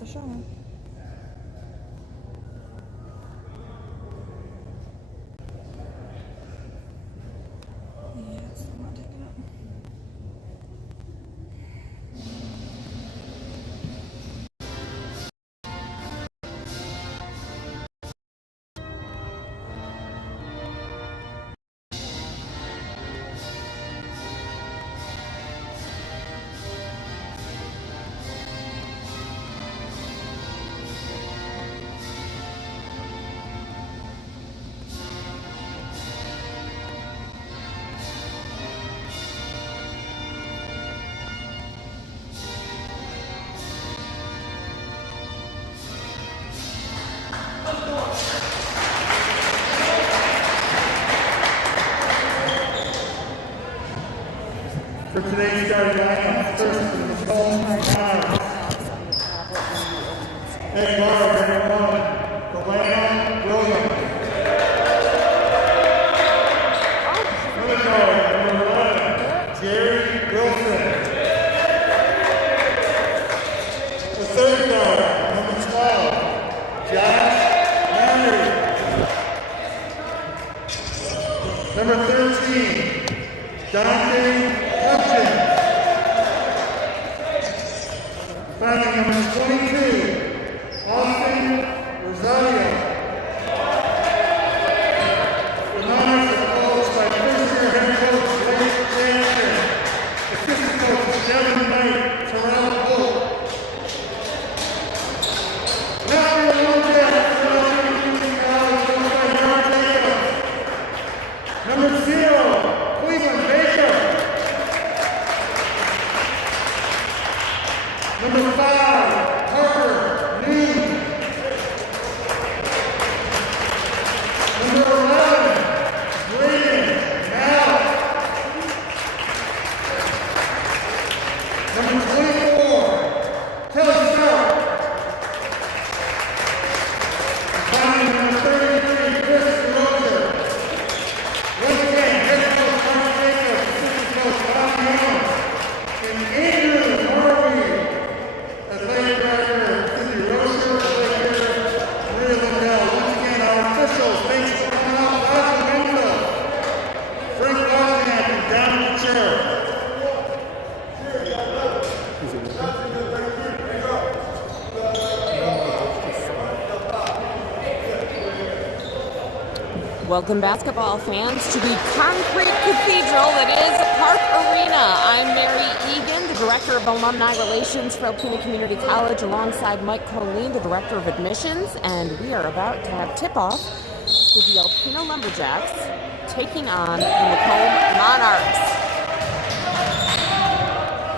the shot. Yeah, it's not taking it. For today's starting lineup, first for the Macomb Mars. Hey, Laura, number 1, Alpena, Williams. Number 11, Jerry Wilson. The third guard, number 12, Josh Henry. Number 13, Dante. Finally, number 22, Austin Rosario. The Monarchs are coached by first-year head coach Blake Jansen, assistant coach Devin Knight, Terrell Holt. Now for the Lumberjacks, coached by John Jacobs. Number 0, Cleveland Baker. Number 5, Parker Noon. Number 11, Braden Mallett. Number 24, Kelly Stark. And finally, number 33, Chris DeRosa. Once again, head coach Mark Jacobs, assistant coach Bob Young, and Andrew Harvey. Athletic Director Cindy Rocher, Athletic Director Maria Lindell. Once again, our officials, thanks for coming out. Roger Winfield, Frank Wozniak, and down in the chair. Welcome, basketball fans, to the concrete cathedral that is Park Arena. I'm Mary Egan, the Director of Alumni Relations for Alpena Community College, alongside Mike Colleen, the Director of Admissions, and we are about to have tip-off with the Alpena Lumberjacks taking on the Macomb Monarchs.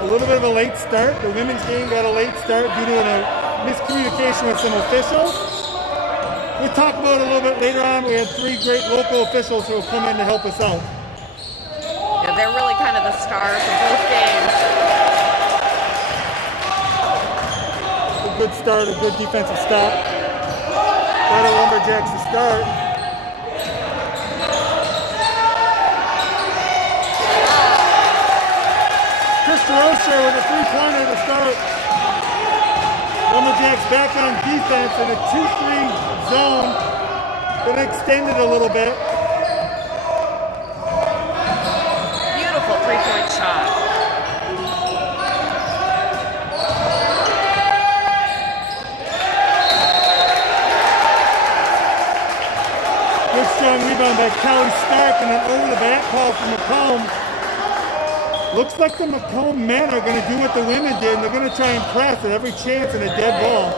A little bit of a late start. The women's game got a late start due to a miscommunication with some officials. We'll talk about it a little bit later on. We had 3 great local officials who have come in to help us out. Yeah, they're really kind of the stars of both games. A good start, a good defensive stop. Got our Lumberjacks to start. Chris DeRosa with a 3-pointer to start. Lumberjacks back on defense in a 2-3 zone. Been extended a little bit. Beautiful 3-point shot. Good strong rebound by Kelly Stark, and an over-the-back call from Macomb. Looks like the Macomb men are going to do what the women did, and they're going to try and press at every chance in a dead ball.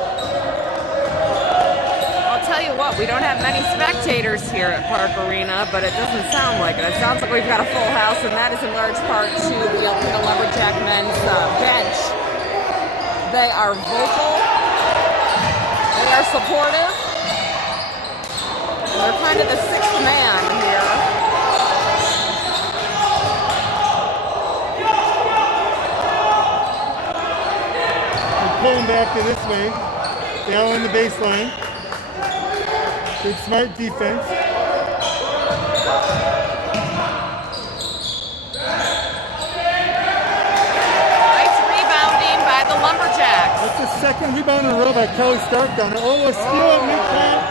I'll tell you what, we don't have many spectators here at Park Arena, but it doesn't sound like it. It sounds like we've got a full house, and that is in large part to the Alpena Lumberjack men's bench. They are vocal. They are supportive. They're kind of the sixth man here. Pulling back to this way. Down on the baseline. Good smart defense. Nice rebounding by the Lumberjacks. That's a the second rebound in a row by Kelly Stark down there. Oh, a steal at mid-court.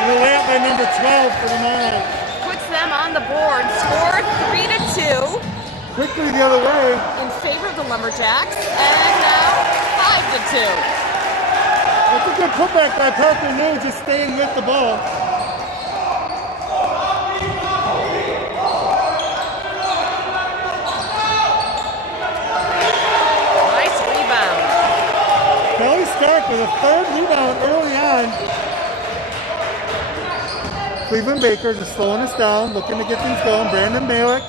And a layup by number 12 for the Monarchs. Puts them on the board. Score 3-2 Quickly the other way. in favor of the Lumberjacks. And now 5-2. That's a good putback by Parker New, just staying with the ball. Nice rebound. Kelly Stark with a third rebound early on. Cleveland Baker just slowing us down, looking to get things going. Brandon Malick.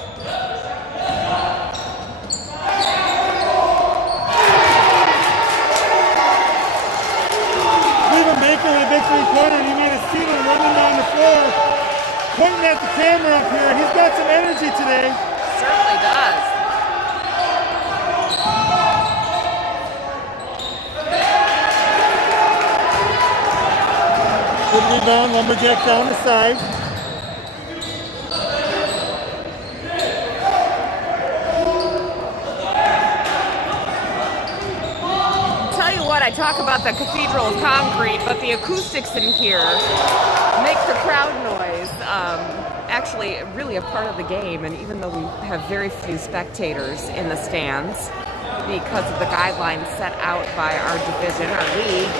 Cleveland Baker with a big three-pointer. You might have seen him running down the floor, pointing at the camera up here. He's got some energy today. Certainly does. Good rebound, Lumberjack down the side. Tell you what, I talk about the Cathedral of Concrete, but the acoustics in here make the crowd noise actually really a part of the game. And even though we have very few spectators in the stands because of the guidelines set out by our division, our league,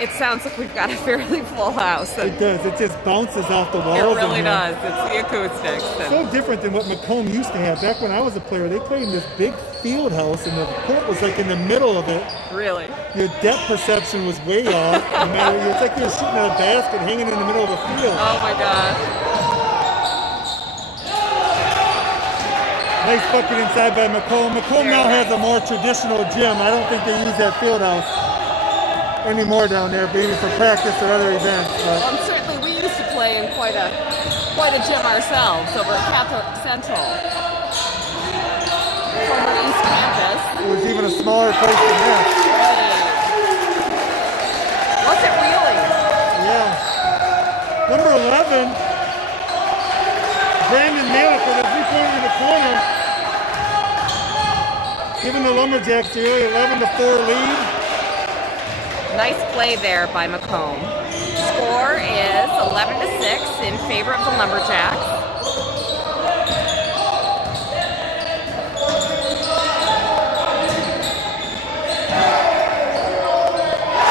it sounds like we've got a fairly full house. It does. It just bounces off the walls. It really in here. does. It's the acoustics. So different than what Macomb used to have. Back when I was a player, they played in this big field house, and the court was like in the middle of it. Really? Your depth perception was way off. It's like you were shooting at a basket hanging in the middle of a field. Oh my God. Nice bucket inside by Macomb. Macomb now has a more traditional gym. I don't think they use that field house anymore down there, maybe for practice or other events. But. Well, and certainly we used to play in quite a gym ourselves over at Catholic Central, former East Campus. It was even a smaller place than that. Was it really? Yeah. Number 11, Brandon Malick with a three-pointer in the corner, giving the Lumberjacks the early 11-4 lead. Nice play there by Macomb. Score is 11-6 in favor of the Lumberjacks.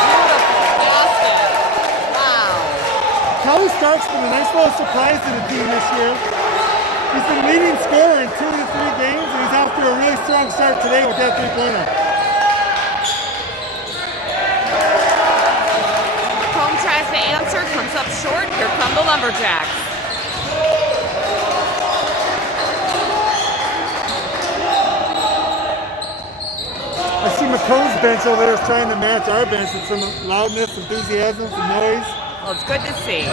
Beautiful basket. Wow. Kelly Stark's been a nice little surprise to the team this year. He's been leading scorer in 2 of the 3 games, and he's off to a really strong start today with that three-pointer. To answer, comes up short. Here come the Lumberjacks. I see Macomb's bench over there is trying to match our bench with some loudness, enthusiasm, some noise. Well, it's good to see.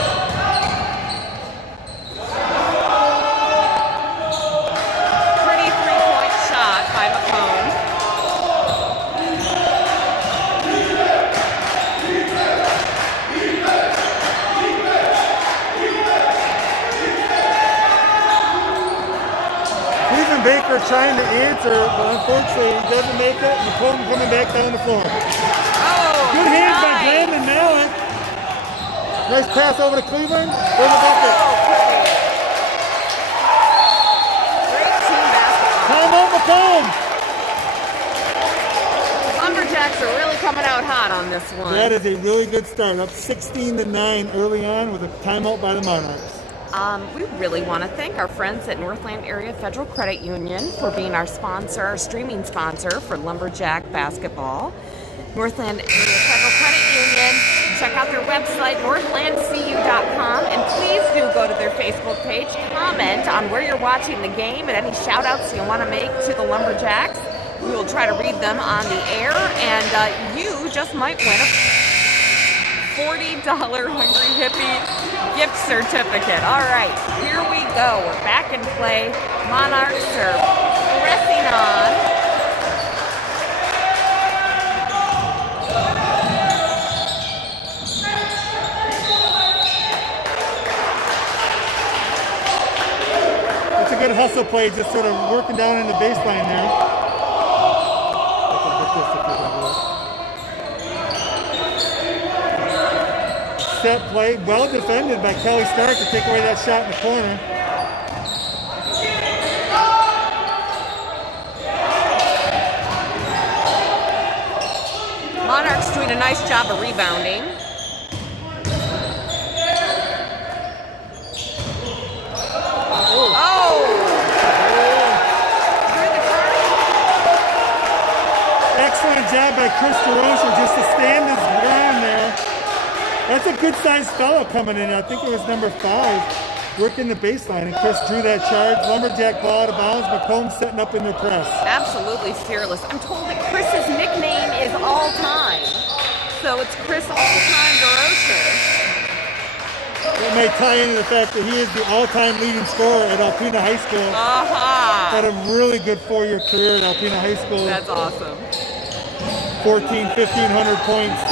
Pretty three-point shot by Macomb. Baker trying to answer, but unfortunately he doesn't make it. Macomb coming back down the floor. Oh, good hands by nice. Brandon Malick. Nice pass over to Cleveland for the bucket. Great team basketball. Time out Macomb. Lumberjacks are really coming out hot on this one. That is a really good start. Up 16-9 early on with a timeout by the Monarchs. We really want to thank our friends at Northland Area Federal Credit Union for being our sponsor, our streaming sponsor for Lumberjack basketball. Northland Area Federal Credit Union. Check out their website, northlandcu.com, and please do go to their Facebook page. Comment on where you're watching the game and any shout-outs you want to make to the Lumberjacks. We will try to read them on the air, and you just might win a $40 Hungry Hippie gift certificate. All right, here we go. We're back in play. Monarchs are pressing on. It's a good hustle play, just sort of working down in the baseline there. Set play, well defended by Kelly Stark to take away that shot in the corner. Monarchs doing a nice job of rebounding. Excellent job by Chris DeRocher just to stand his ground there. That's a good-sized fellow coming in. I think it was number 5, working the baseline, and Chris drew that charge. Lumberjack ball out of bounds. Macomb setting up in the press. Absolutely fearless. I'm told that Chris's nickname is All Time, so it's Chris All Time DeRocher. It may tie into the fact that he is the all-time leading scorer at Alpena High School. Had a really good 4-year career at Alpena High School. That's awesome. 1,500 points.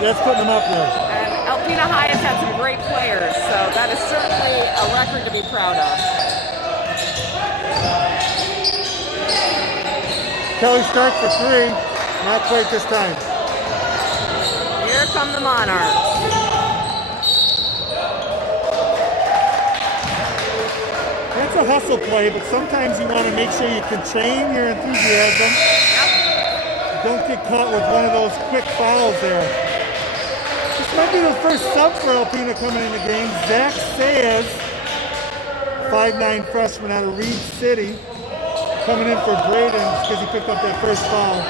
That's putting them up there. And Alpena High has had some great players, so that is certainly a record to be proud of. Kelly Stark for 3. Not quite this time. Here come the Monarchs. That's a hustle play, but sometimes you want to make sure you contain your enthusiasm. Don't get caught with one of those quick fouls there. This might be the first sub for Alpena coming in the game. Zach Sayers, 5'9" freshman out of Reed City, coming in for Braden because he picked up that first foul.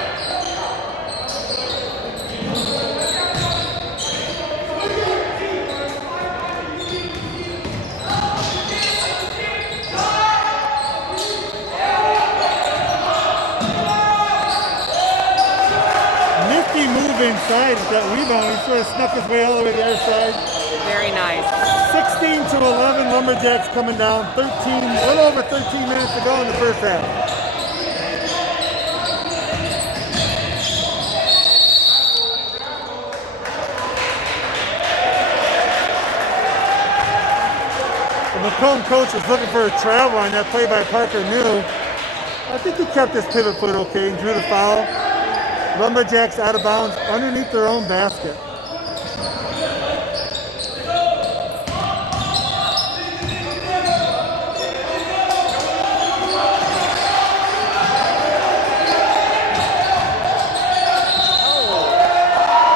Inside with that rebound, he sort of snuck his way all the way to their side. Very nice. 16-11, Lumberjacks coming down. A little over 13 minutes to go in the first half. The Macomb coach was looking for a travel on that play by Parker New. I think he kept his pivot foot okay and drew the foul. Lumberjacks out of bounds underneath their own basket.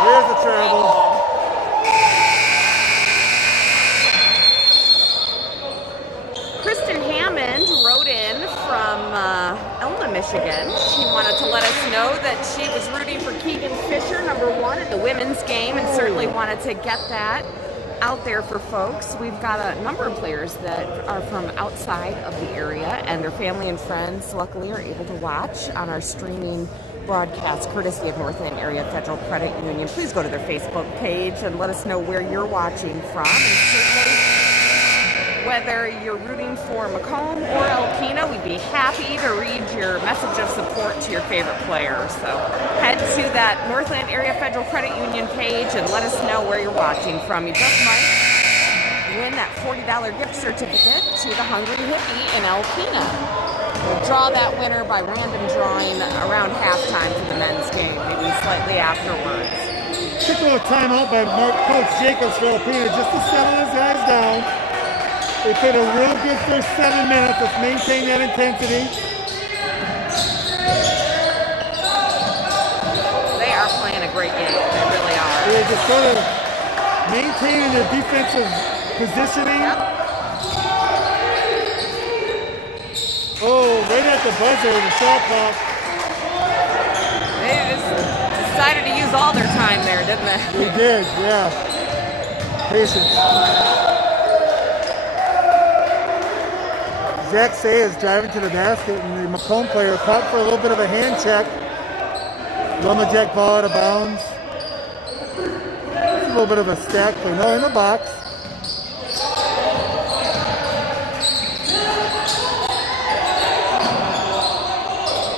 Here's the travel. Kristen Hammond wrote in from Elma, Michigan. She wanted to let us know that she was rooting for Keegan Fisher, number 1, at the women's game, and certainly wanted to get that out there for folks. We've got a number of players that are from outside of the area, and their family and friends, luckily, are able to watch on our streaming broadcast courtesy of Northland Area Federal Credit Union. Please go to their Facebook page and let us know where you're watching from, and certainly whether you're rooting for Macomb or Alpena, we'd be happy to read your message of support to your favorite player. So head to that Northland Area Federal Credit Union page and let us know where you're watching from. You just might win that $40 gift certificate to the Hungry Hippie in Alpena. We'll draw that winner by random drawing around halftime for the men's game, maybe slightly afterwards. Took a little time out by Coach Jacobs for Alpena just to settle his guys down. They played a real good first 7 minutes. Let's maintain that intensity. They are playing a great game. They really are. They're just sort of maintaining their defensive positioning. Yep. Oh, right at the buzzer, the shot clock. They just decided to use all their time there, didn't they? They did, yeah. Patience. Zach Say is driving to the basket, and the Macomb player caught for a little bit of a hand check. Lumberjack ball out of bounds. It's a little bit of a stack play. No, in the box.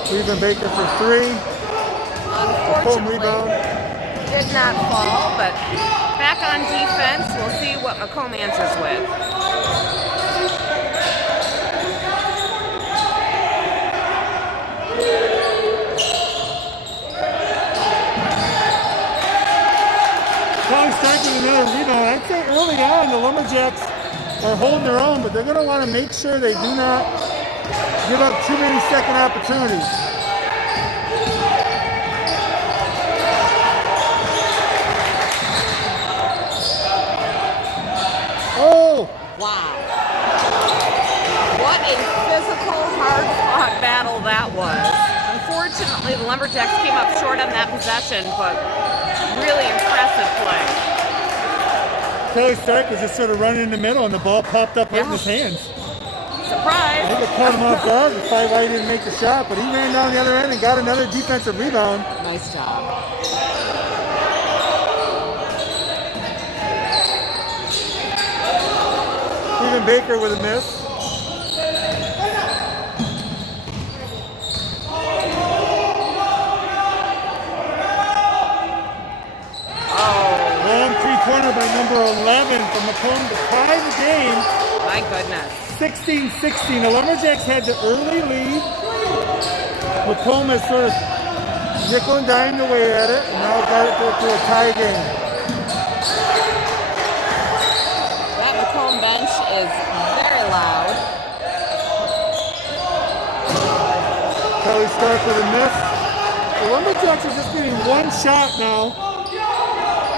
Cleveland Baker for 3. Macomb rebound. Did not fall, but back on defense. We'll see what Macomb answers with. another rebound. I'd say early on the Lumberjacks are holding their own, but they're going to want to make sure they do not give up too many second opportunities. Oh! Wow. What a physical, hard-fought battle that was. Unfortunately, the Lumberjacks came up short on that possession, but really impressive play. Kelly Stark was just sort of running in the middle, and the ball popped up right in his hands. Surprise! I think it caught him off guard. That's probably why he didn't make the shot, but he ran down the other end and got another defensive rebound. Nice job. Stephen Baker with a miss. Long three-pointer by number 11 from Macomb to tie the game. My goodness. 16-16. The Lumberjacks had the early lead. Macomb has sort of nickel and dimed away at it, and now got it to a tie game. That Macomb bench is very loud. Kelly Stark with a miss. The Lumberjacks are just getting one shot now.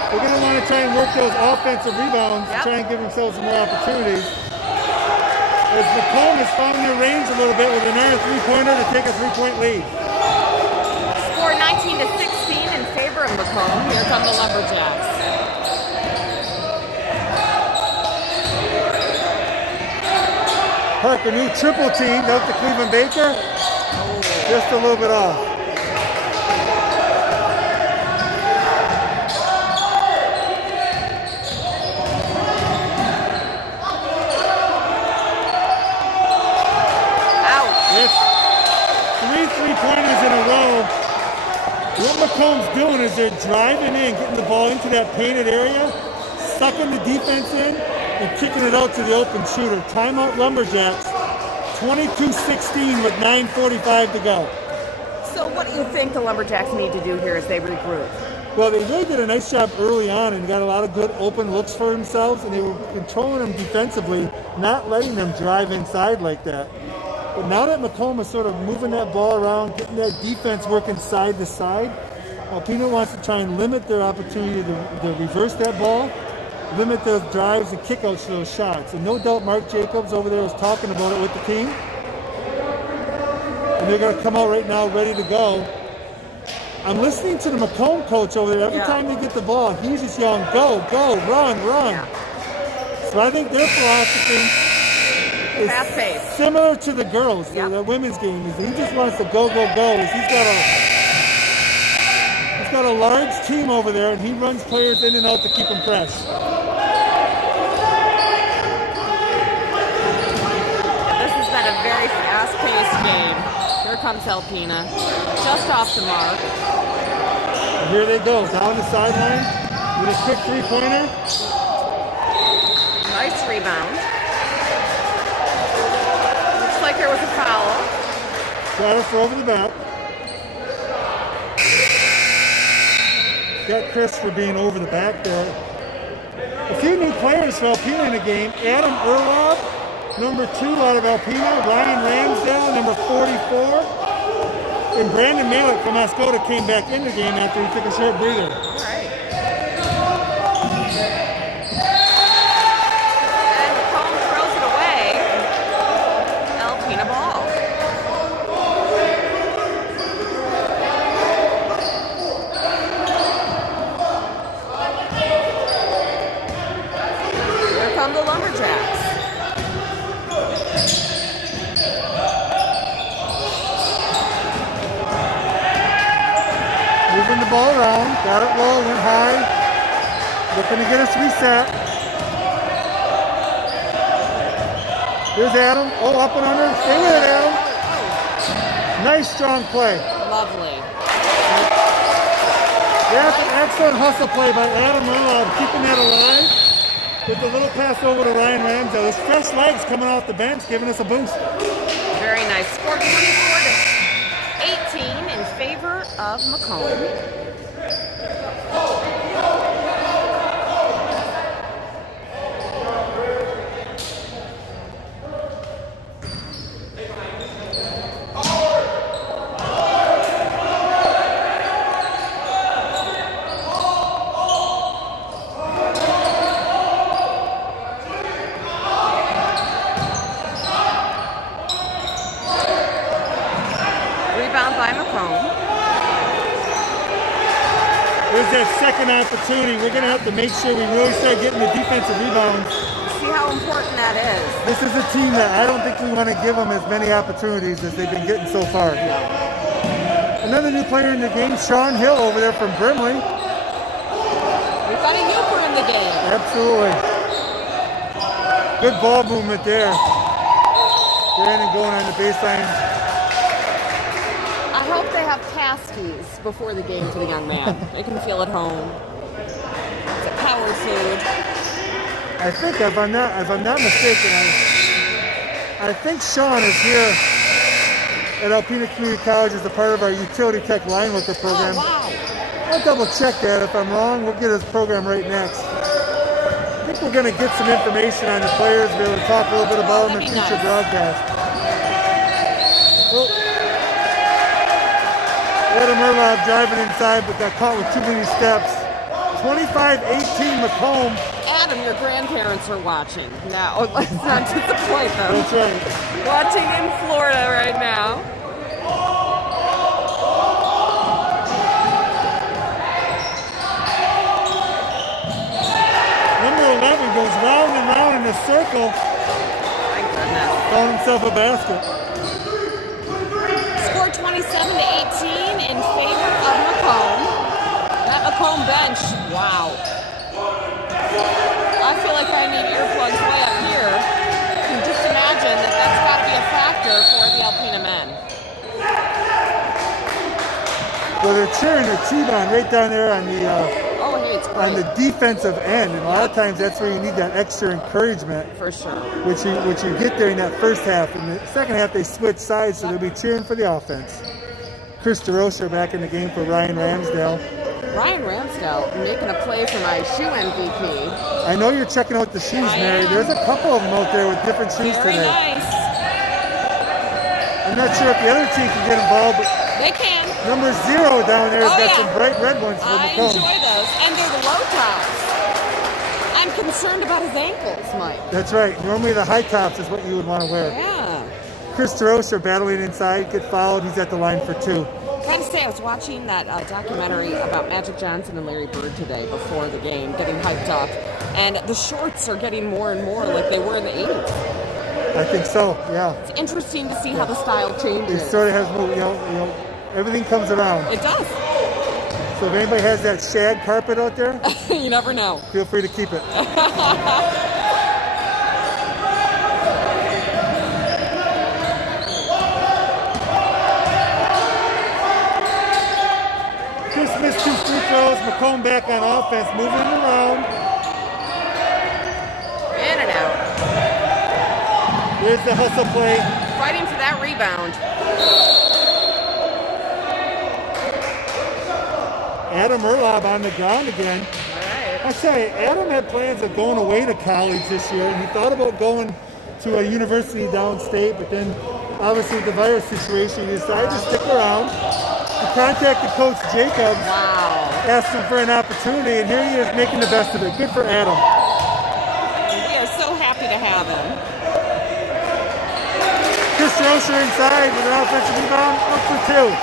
They're going to want to try and work those offensive rebounds to try and give themselves some more opportunities. As Macomb has found their range a little bit with another three-pointer to take a three-point lead. Score 19-16 in favor of Macomb. Here come the Lumberjacks. Parker, new triple team out to Cleveland Baker. Just a little bit off. Three-pointers in a row. What Macomb's doing is they're driving in, getting the ball into that painted area, sucking the defense in, and kicking it out to the open shooter. Timeout Lumberjacks, 22-16 with 9:45 to go. So what do you think the Lumberjacks need to do here as they regroup? Well, they really did a nice job early on and got a lot of good open looks for themselves, and they were controlling them defensively, not letting them drive inside like that. But now that Macomb is sort of moving that ball around, getting that defense working side to side, Alpena wants to try and limit their opportunity to reverse that ball, limit those drives and kickouts to those shots. And no doubt Mark Jacobs over there was talking about it with the team. And they're going to come out right now ready to go. I'm listening to the Macomb coach over there. Every time they get the ball, he's just yelling, go, go, run, run. Yeah. So I think their philosophy is fast-paced, similar to the girls, the women's game. He just wants to go, go, go. He's got a large team over there, and he runs players in and out to keep them fresh. This has been a very fast-paced game. Here comes Alpena, just off the mark. And here they go, down the sideline with a quick three-pointer. Nice rebound. Like there was a foul. Got it for over the back. Got Chris for being over the back there. A few new players for Alpena in the game. Adam Erlob, number 2 out of Alpena. Ryan Ramsdale, number 44. And Brandon Malik from Oscoda came back in the game after he took a short breather. All right. Ball. Here come the Lumberjacks. Moving the ball around, got it low, went high, looking to get us reset. Here's Adam. Oh, up and under. Stay with it, Adam. Nice, strong play. Lovely. That's an excellent hustle play by Adam Erlob, keeping that alive with the little pass over to Ryan Ramsdale. His fresh legs coming off the bench, giving us a boost. Very nice. Score 24-18 in favor of Macomb. by Macomb. There's that second opportunity. We're going to have to make sure we really start getting the defensive rebounds. See how important that is. This is a team that I don't think we want to give them as many opportunities as they've been getting so far. Another new player in the game, Sean Hill over there from Brimley. We've got a Youper in the game. Absolutely. Good ball movement there. Getting and going on the baseline. I hope they have pasties before the game for the young man. They can feel at home. It's a power food. I think, if I'm not mistaken, I think Sean is here at Alpena Community College as a part of our Utility Tech Line Worker program. Oh, wow. I'll double check that. If I'm wrong, we'll get his program right next. I think we're going to get some information on the players, be able to talk a little bit about them in future broadcasts. Well, Adam Erlob driving inside, but got caught with too many steps. 25-18 Macomb. Adam, your grandparents are watching. No, let's not disappoint them. That's right. Watching in Florida right now. Number 11 goes round and round in a circle. Thank goodness. Found himself a basket. Score 27-18 in favor of Macomb. That Macomb bench, wow. I feel like I need earplugs way up here. You can just imagine that that's got to be a factor for the Alpena men. Well, they're cheering their T-Bone right down there on the It's great. on the defensive end, and a lot of times that's where you need that extra encouragement, For sure. which you get during that first half. In the second half, they switch sides, so they'll be cheering for the offense. Chris DeRocher back in the game for Ryan Ramsdale. Ryan Ramsdale making a play for my shoe MVP. I know you're checking out the shoes, Mary. am. There's a couple of them out there with different shoes Very today. nice. I'm not sure if the other team can get involved, but They can. number 0 down there has got yeah. some bright red ones for I Macomb. enjoy those. And they're the low tops. I'm concerned about his ankles, Mike. That's right. Normally the high tops is what you would want to wear. Yeah. Chris DeRocher battling inside, get fouled. He's at the line for 2. Gotta say, I was watching that documentary about Magic Johnson and Larry Bird today before the game, getting hyped up. And the shorts are getting more and more like they were in the 80s. I think so, yeah. It's interesting to see how the style It changes. sort of has moved, you know, everything comes around. It does. So if anybody has that shag carpet out there, You never know. feel free to keep it. Chris missed 2 free throws. Macomb back on offense, moving around. In and out. There's the hustle play. Fighting for that rebound. Adam Erlob on the ground again. All right. I tell you, Adam had plans of going away to college this year, and he thought about going to a university downstate, but then obviously with the virus situation, he decided to stick around. He contacted Coach Jacobs, Wow. asked him for an opportunity, and here he is making the best of it. Good for Adam. We are so happy to have him. Chris DeRocher inside with an offensive rebound, up for 2.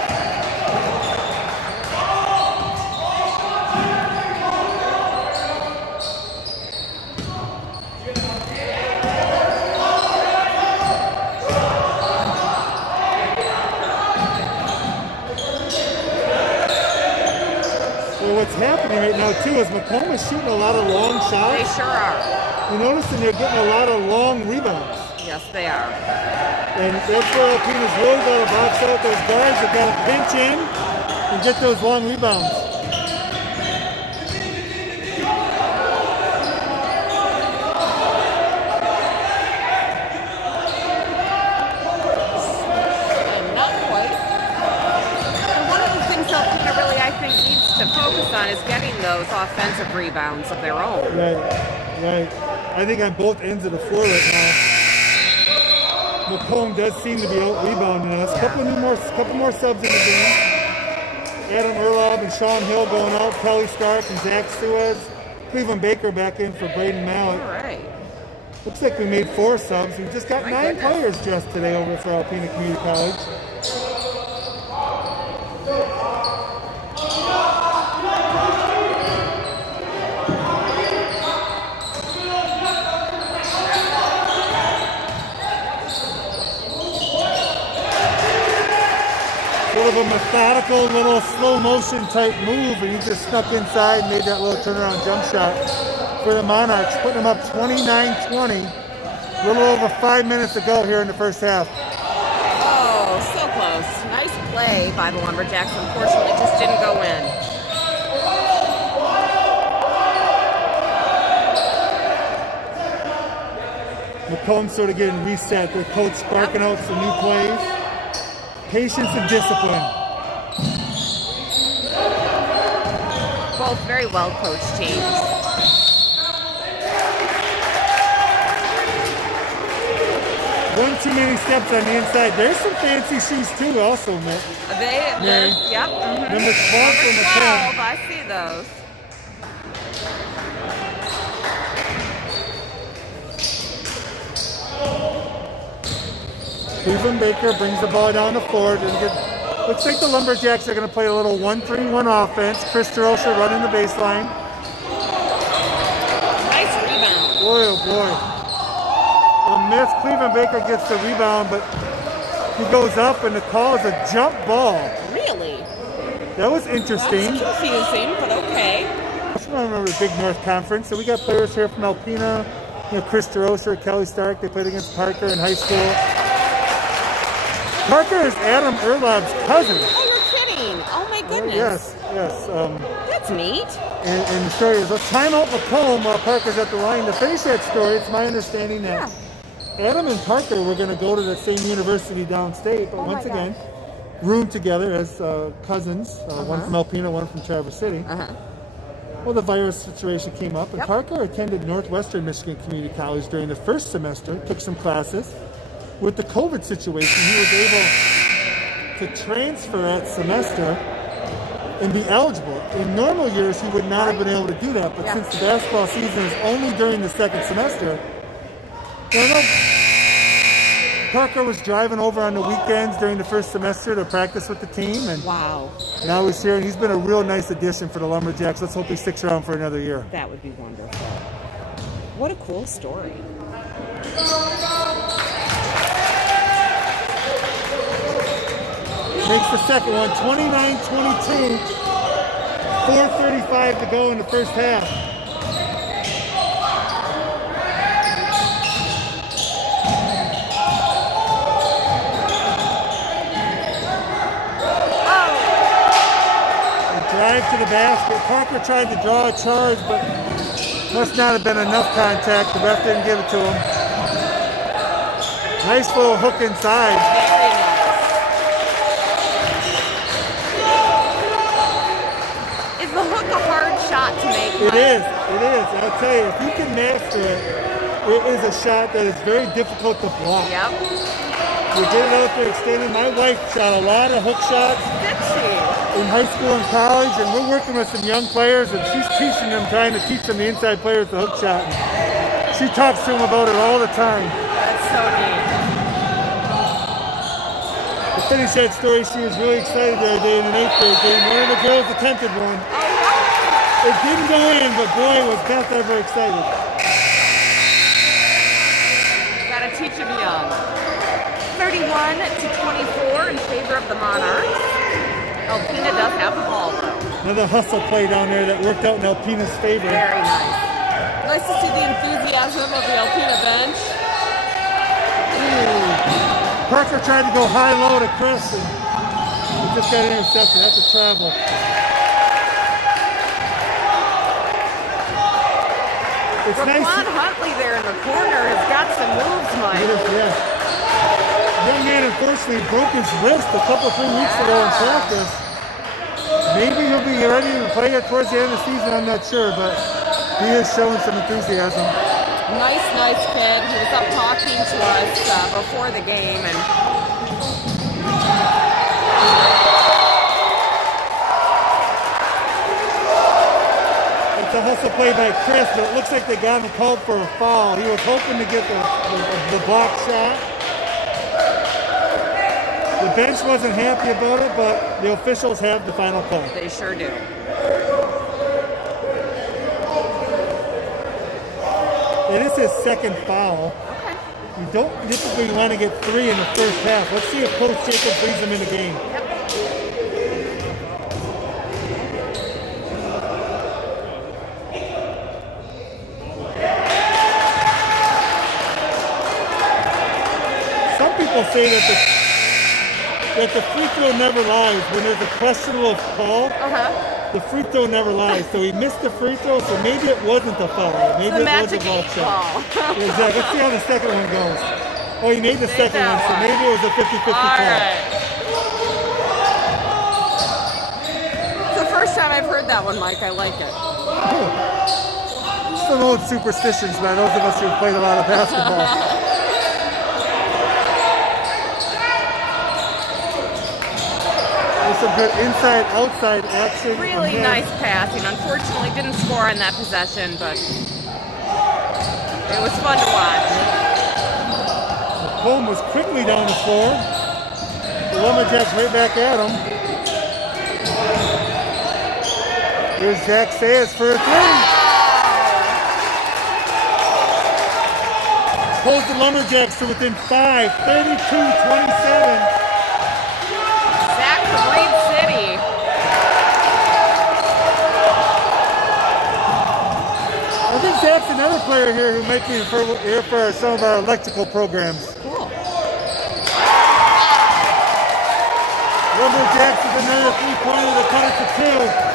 What's happening right now too is Macomb is shooting a lot of long They shots. sure are. You're noticing they're getting a lot of long rebounds. Yes, they are. And that's where Alpena's really got to box out those guards that got to pinch in and get those long rebounds. And not quite. And one of the things Alpena really, I think, needs to focus on is getting those offensive rebounds of their own. Right. I think on both ends of the floor right now, Macomb does seem to be out rebounding us. Couple more subs in the game. Adam Erlob and Sean Hill going out. Kelly Stark and Zach Suez. Cleveland Baker back in for Braden Mallett. All right. Looks like we made 4 subs. We've just got My 9 goodness. players dressed today over for Alpena Community College. of a methodical little slow motion type move, and he just snuck inside and made that little turnaround jump shot for the Monarchs, putting them up 29-20. A little over 5 minutes to go here in the first half. Oh, so close. Nice play by the Lumberjacks. Unfortunately, it just didn't go in. Macomb sort of getting reset. Their coach sparking out some new plays. Patience and discipline. Both very well coached teams. One too many steps on the inside. There's some fancy shoes too also, Mick. They're yep. Mm-hmm. Number 12 for Macomb. I see those. Cleveland Baker brings the ball down the floor. Looks like the Lumberjacks are going to play a little 1-3-1 offense. Chris DeRocha running the baseline. Nice rebound. Boy, oh boy. A miss. Cleveland Baker gets the rebound, but he goes up, and the call is a jump ball. Really? That was interesting. That's confusing, but okay. I remember the Big North Conference. So we got players here from Alpena. Chris DeRocha, Kelly Stark. They played against Parker in high school. Parker is Adam Erlob's cousin. Oh, you're kidding. Oh, my goodness. Yes. That's neat. And the story is, let's time out Macomb while Parker's at the line. To finish that story, it's my understanding that Adam and Parker were going to go to the same university downstate, but once again, roomed together as cousins, one from Alpena, one from Traverse City. Well, the virus situation came up, and Parker attended Northwestern Michigan Community College during the first semester, took some classes. With the COVID situation, he was able to transfer that semester and be eligible. In normal years, he would not have been able to do that, but since the basketball season is only during the second semester, Parker was driving over on the weekends during the first semester to practice with the team, and now he's here, and he's been a real nice addition for the Lumberjacks. Let's hope he sticks around for another year. That would be wonderful. What a cool story. Makes the second one, 29-22, 4:35 to go in the first half. Drive to the basket. Parker tried to draw a charge, but must not have been enough contact. The ref didn't give it to him. Nice little hook inside. Very nice. Is the hook a hard shot to make? It is. I'll tell you, if you can master it, it is a shot that is very difficult to block. Yep. You get it out there extended. My wife shot a lot of hook shots. Did she? In high school and college, and we're working with some young players, and she's teaching them, trying to teach them the inside players the hook shot. And she talks to them about it all the time. That's so neat. To finish that story, she was really excited the other day in an 8th grade game. One of the girls attempted one. It didn't go in, but boy, was Beth ever excited. Gotta teach them young. 31-24 in favor of the Monarchs. Alpena does have the ball, though. Another hustle play down there that worked out in Alpena's favor. Very nice. Nice to see the enthusiasm of the Alpena bench. Parker tried to go high-low to Chris, and he just got intercepted. That's a travel. It's Raquan nice. Huntley there in the corner has got some moves, Mike. Young man unfortunately broke his wrist a couple, 3 weeks ago in practice. Maybe he'll be ready to play it towards the end of the season, I'm not sure, but he is showing some enthusiasm. Nice kid. He was up talking to us before the game, and it's a hustle play by Chris, but it looks like they got him called for a foul. He was hoping to get the block shot. The bench wasn't happy about it, but the officials have the final call. they sure do. It is his second foul. Okay. You don't typically want to get 3 in the first half. Let's see if Coach Jacobs brings him in the game. Yep. say that the free throw never lies. When there's a questionable call, the free throw never lies. So he missed the free throw, so maybe it wasn't a foul. Maybe it was a ball shot. Exactly. Let's see how the second one goes. Oh, he made the second one, so maybe it was a 50-50 call. Right. It's the first time I've heard that one, Mike. I like it. Some old superstitions by those of us who played a lot of basketball. There's some good inside-outside action. Really nice passing. Unfortunately, didn't score on that possession, but it was fun to watch. Macomb was quickly down the floor. The Lumberjacks right back at him. Here's Zach Sayers for a three. Pulls the Lumberjacks to within 5, 32-27. Zach from Reed City. I think Zach's another player here who might be here for some of our electrical programs. Cool. Lumberjacks with another three-pointer to cut it to 2.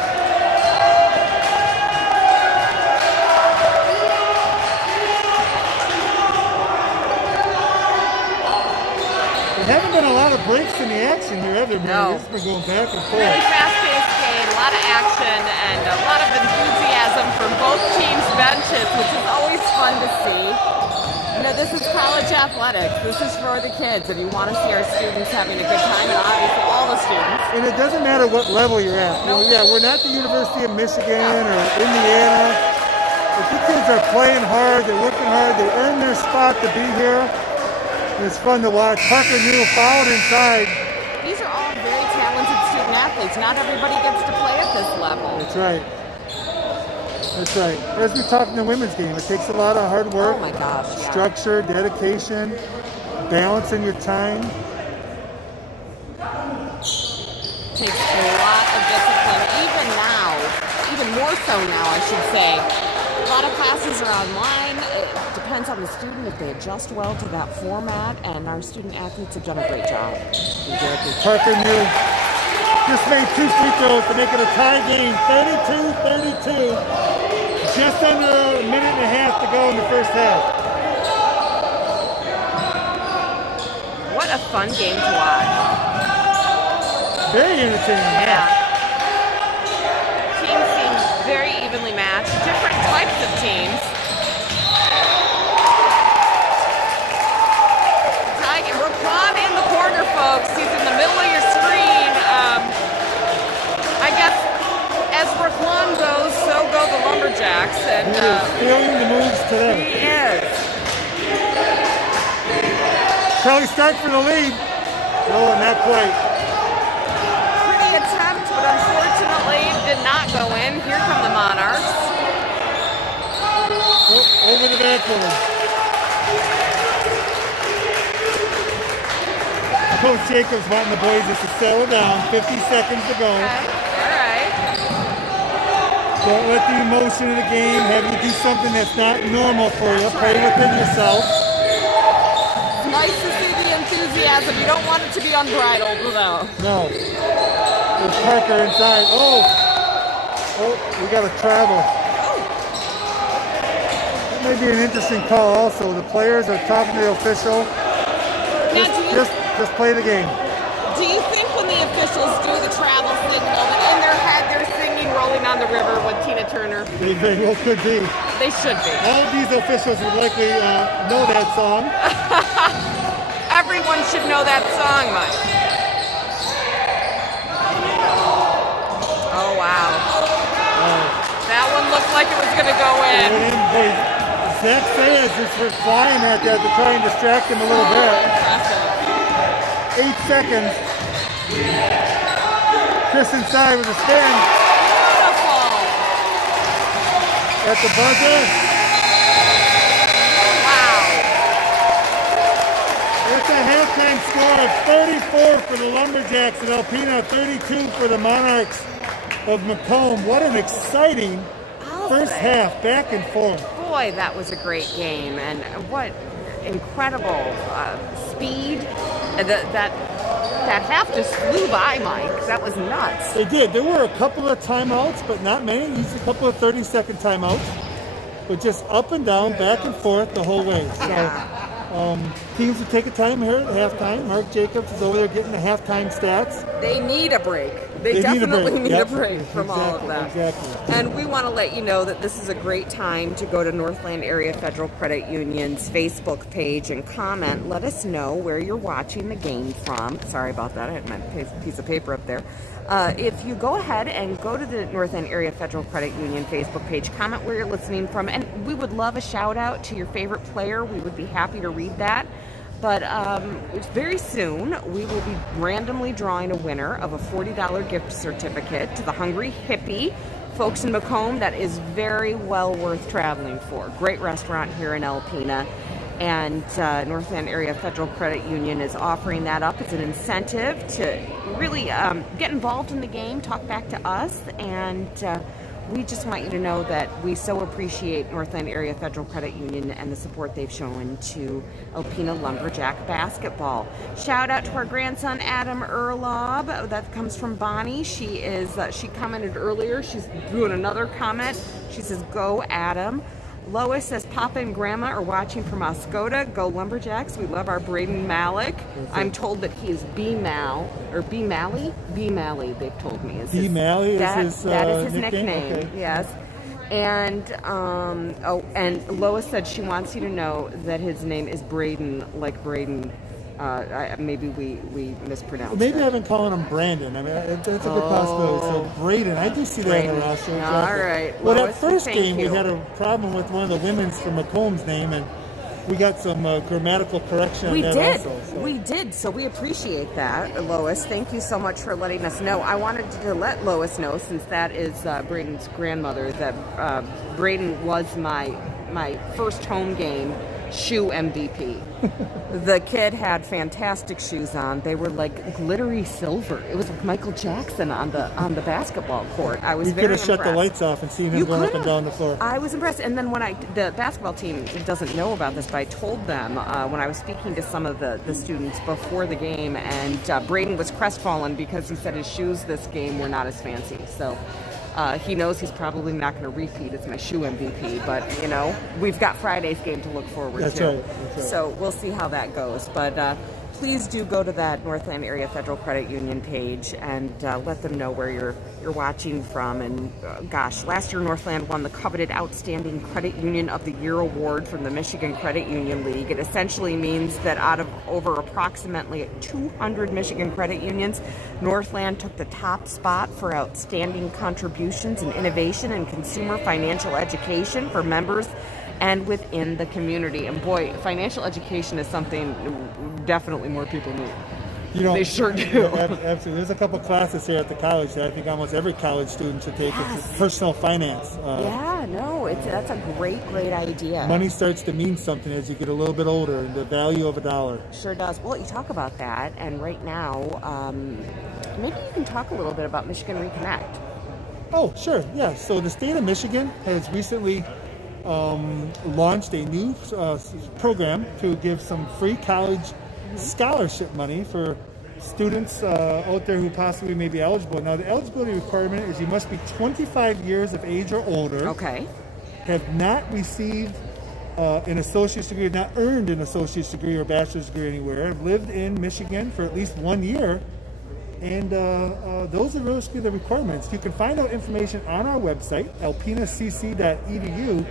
There haven't been a lot of breaks in the action here, have there? No. It's been going back and forth. Really fast-paced game, a lot of action, and a lot of enthusiasm from both teams' benches, which is always fun to see. You know, this is college athletics. This is for the kids, and you want to see our students having a good time, and obviously all the students. And it doesn't matter what level you're at. Nope. Yeah, we're not the University of Michigan or Indiana. If the kids are playing hard, they're working hard, they earn their spot to be here. It's fun to watch. Parker New fouled inside. These are all very talented student athletes. Not everybody gets to play at this level. That's right. That's right. As we talk in the women's game, it takes a lot of hard work. Oh my gosh. Yeah. Structure, dedication, balance in your time. Takes a lot of discipline, even now, even more so now, I should say. A lot of classes are online. It depends on the student if they adjust well to that format, and our student athletes have done a great job. Parker New just made 2 free throws to make it a tie game, 32-32. Just under a minute and a half to go in the first half. What a fun game to watch. Very entertaining. Yeah. Teams seem very evenly matched. Different types of teams. Raquan in the corner, folks. He's in the middle of your screen. I guess as Raquan goes, so go the Lumberjacks. And he is feeling the moves today. He is. Charlie Stark for the lead. Oh, not quite. Pretty attempt, but unfortunately did not go in. Here come the Monarchs. Oh, over the backboard. Coach Jacobs wanting the boys just to settle down. 50 seconds to go. Okay. All right. Don't let the emotion of the game have you do something that's not normal for you. Play within yourself. Nice to see the enthusiasm. You don't want it to be unbridled, though. No. There's Parker inside. Oh, we got to travel. That may be an interesting call also. The players are talking to the official. Just play the game. Do you think when the officials do the travel signal that in their head they're singing Rolling on the River with Tina Turner? They very well could be. They should be. All of these officials would likely know that song. Everyone should know that song, Mike. Oh, wow. That one looked like it was going to go in. Zach Sayers is for flying at that to try and distract him a little bit. Impressive. 8 seconds. Chris inside with a spin. Beautiful. At the buzzer. Wow. It's a halftime score of 34 for the Lumberjacks and Alpena, 32 for the Monarchs of Macomb. What an exciting first half, back and forth. Boy, that was a great game. And what incredible speed. That half just flew by, Mike. That was nuts. They did. There were a couple of timeouts, but not many. Just a couple of 30-second timeouts. But just up and down, back and forth the whole way. So teams would take a time here at halftime. Mark Jacobs is over there getting the halftime stats. They need a break. They definitely need a break from all of that. Exactly. And we want to let you know that this is a great time to go to Northland Area Federal Credit Union's Facebook page and comment. Let us know where you're watching the game from. Sorry about that. I had my piece of paper up there. If you go ahead and go to the Northland Area Federal Credit Union Facebook page, comment where you're listening from, and we would love a shout out to your favorite player. We would be happy to read that. But very soon, we will be randomly drawing a winner of a $40 gift certificate to the Hungry Hippie, folks in Macomb. That is very well worth traveling for. Great restaurant here in Alpena. And Northland Area Federal Credit Union is offering that up. It's an incentive to really get involved in the game, talk back to us, and we just want you to know that we so appreciate Northland Area Federal Credit Union and the support they've shown to Alpena Lumberjack basketball. Shout out to our grandson Adam Erlob. That comes from Bonnie. She commented earlier. She's doing another comment. She says, "Go Adam." Lois says, Papa and Grandma are watching from Oscoda. Go Lumberjacks. We love our Braden Malik. I'm told that he is B-Mal, or B-Mally? B-Mally, they've told me. B-Mally is his That is his nickname, okay. Yes. And, and Lois said she wants you to know that his name is Braden, like Braden. Maybe we mispronounced Maybe it. I've been calling him Brandon. I mean, it's a good possibility. So Braden, I do see that in the roster. All right. Well, Lois, that first game, you. we had a problem with one of the women's from Macomb's name, and we got some grammatical correction on that also. So. We did. So we appreciate that, Lois. Thank you so much for letting us know. I wanted to let Lois know, since that is Braden's grandmother, that Braden was my first home game shoe MVP. The kid had fantastic shoes on. They were like glittery silver. It was like Michael Jackson on the basketball court. I was very impressed. You could have shut the lights off and seen him going up and down the floor. I was impressed. And then when the basketball team doesn't know about this, but I told them when I was speaking to some of the students before the game, and Braden was crestfallen because he said his shoes this game were not as fancy. So he knows he's probably not going to repeat as my shoe MVP, but, you know, we've got Friday's game to look forward to. That's right. So we'll see how that goes. But please do go to that Northland Area Federal Credit Union page and let them know where you're watching from. And gosh, last year Northland won the coveted Outstanding Credit Union of the Year award from the Michigan Credit Union League. It essentially means that out of over approximately 200 Michigan credit unions, Northland took the top spot for outstanding contributions and innovation in consumer financial education for members and within the community. And boy, financial education is something definitely more people need. You know, they sure do. Absolutely. There's a couple classes here at the college that I think almost every college student should take. Yes. It's personal finance. That's a great idea. Money starts to mean something as you get a little bit older, and the value of a dollar. Sure does. Well, you talk about that, and right now, maybe you can talk a little bit about Michigan Reconnect. Oh, sure. Yeah. So the state of Michigan has recently launched a new program to give some free college scholarship money for students out there who possibly may be eligible. Now, the eligibility requirement is you must be 25 years of age or older. Okay. Have not received an associate's degree, have not earned an associate's degree or bachelor's degree anywhere, have lived in Michigan for at least 1 year, and those are basically the requirements. You can find out information on our website, alpenacc.edu.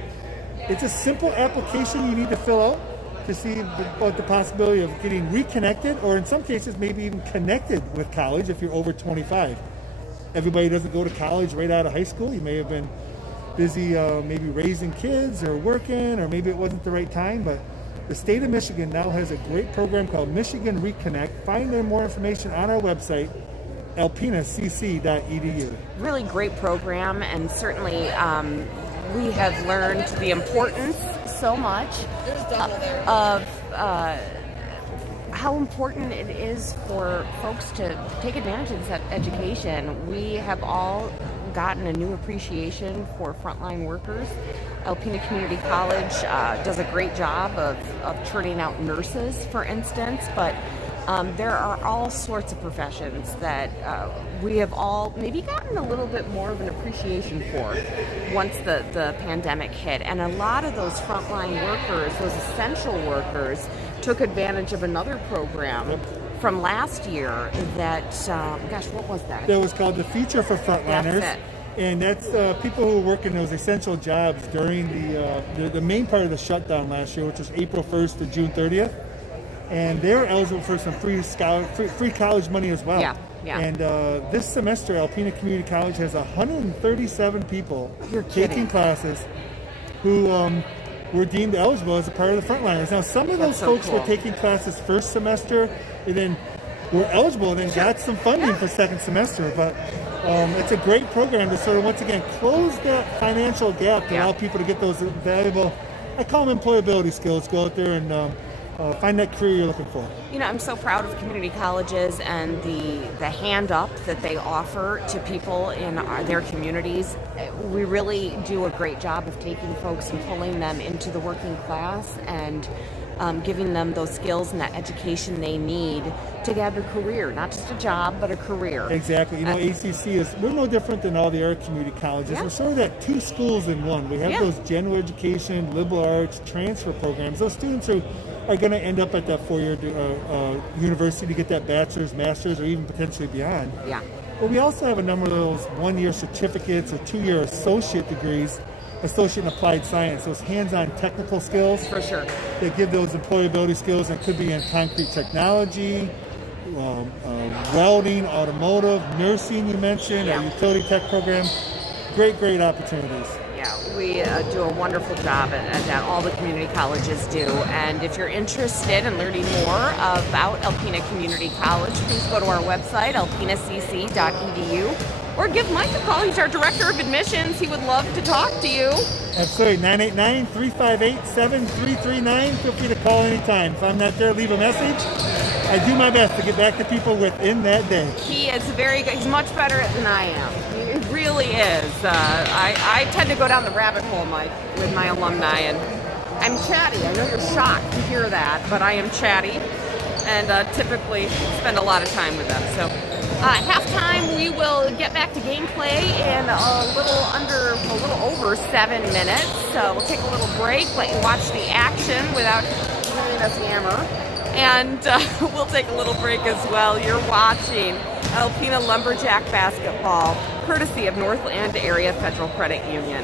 It's a simple application you need to fill out to see about the possibility of getting reconnected, or in some cases maybe even connected with college if you're over 25. Everybody doesn't go to college right out of high school. You may have been busy maybe raising kids or working, or maybe it wasn't the right time, but the state of Michigan now has a great program called Michigan Reconnect. Find out more information on our website, alpenacc.edu. Really great program, and certainly we have learned the importance so much of how important it is for folks to take advantage of this education. We have all gotten a new appreciation for frontline workers Alpena Community College does a great job of turning out nurses, for instance, but there are all sorts of professions that we have all maybe gotten a little bit more of an appreciation for once the pandemic hit. And a lot of those frontline workers, those essential workers, took advantage of another program from last year that, gosh, what was that? That was called the Feature for Frontliners. That's it. And that's people who work in those essential jobs during the main part of the shutdown last year, which was April 1st to June 30th. And they're eligible for some free college money as well. Yeah, yeah. And this semester, Alpena Community College has 137 people taking classes who were deemed eligible as a part of the frontliners. Now, some of those folks were taking classes first semester and then were eligible and then got some funding for second semester. But it's a great program to sort of, once again, close that financial gap to allow people to get those valuable, I call them employability skills, go out there and find that career you're looking for. You know, I'm so proud of community colleges and the hand up that they offer to people in their communities. We really do a great job of taking folks and pulling them into the working class and giving them those skills and that education they need to get a career, not just a job, but a career. Exactly. You know, ACC we're no different than all the other community colleges. We're sort of that two schools in one. We have those general education, liberal arts, transfer programs. Those students are going to end up at that four-year university to get that bachelor's, master's, or even potentially beyond. Yeah. But we also have a number of those one-year certificates or two-year associate degrees, associate in applied science, those hands-on technical skills. For sure. That give those employability skills that could be in concrete technology, welding, automotive, nursing you mentioned, our utility tech program. Great opportunities. Yeah, we do a wonderful job at that. All the community colleges do. And if you're interested in learning more about Alpena Community College, please go to our website, alpenacc.edu, or give Mike a call. He's our Director of Admissions. He would love to talk to you. Absolutely. 989-358-7339. Feel free to call anytime. If I'm not there, leave a message. I do my best to get back to people within that day. He is very good. He's much better than I am. He really is. I tend to go down the rabbit hole, Mike, with my alumni, and I'm chatty. I know you're shocked to hear that, but I am chatty and typically spend a lot of time with them. So halftime, we will get back to gameplay in a little over 7 minutes. So we'll take a little break, let you watch the action without hearing us yammer. And we'll take a little break as well. You're watching Alpena Lumberjack basketball, courtesy of Northland Area Federal Credit Union.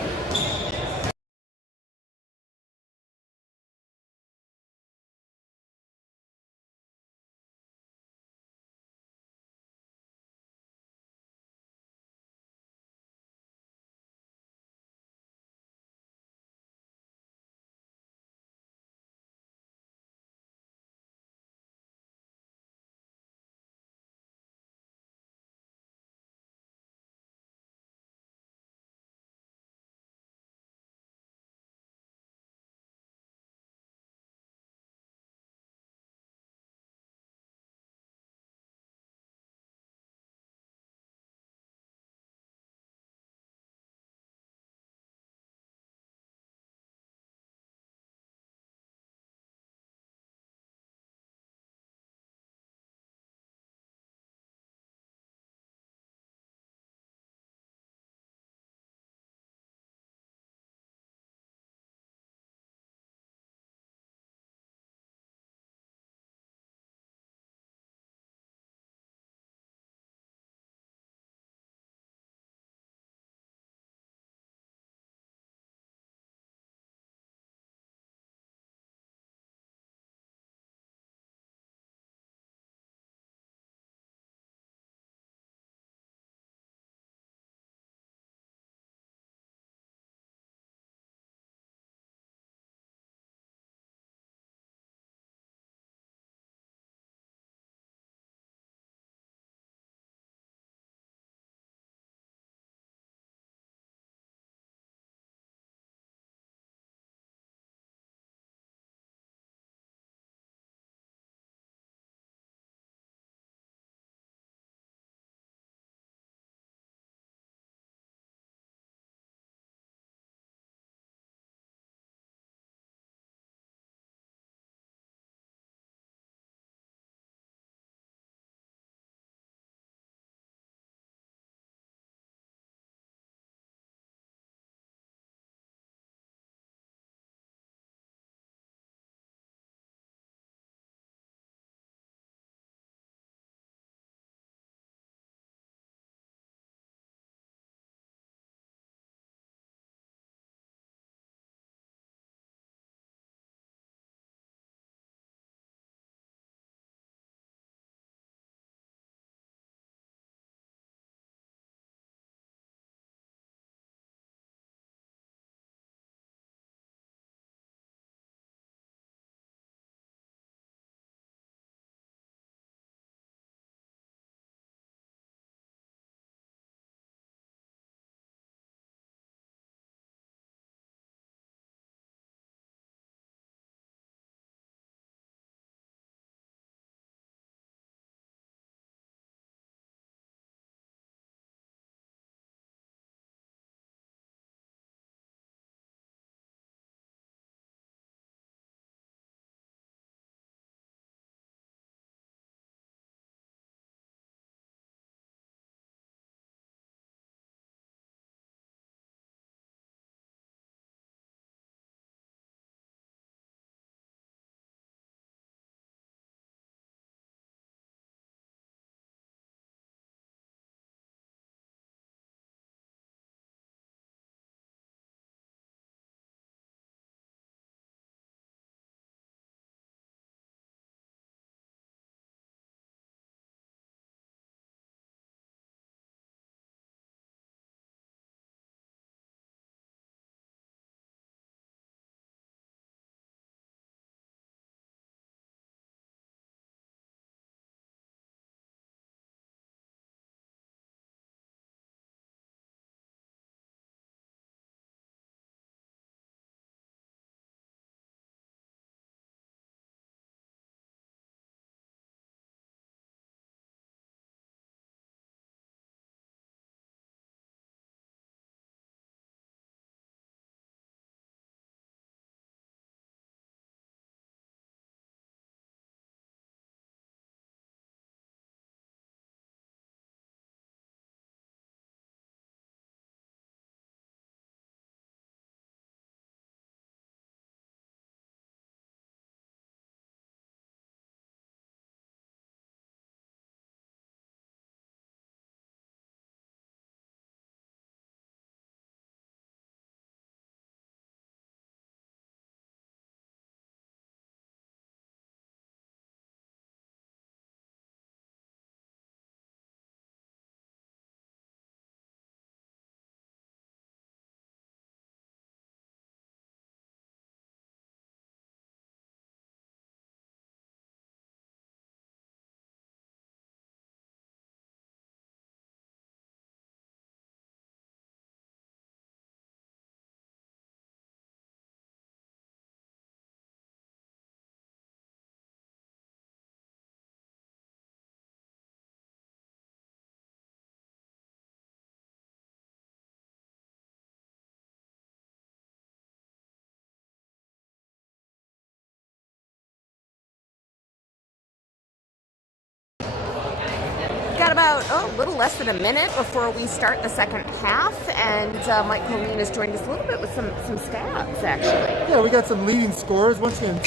got about a little less than a minute before we start the second half, and Mike Colleen has joined us a little bit with some stats, actually. Yeah, we got some leading scores. Once again,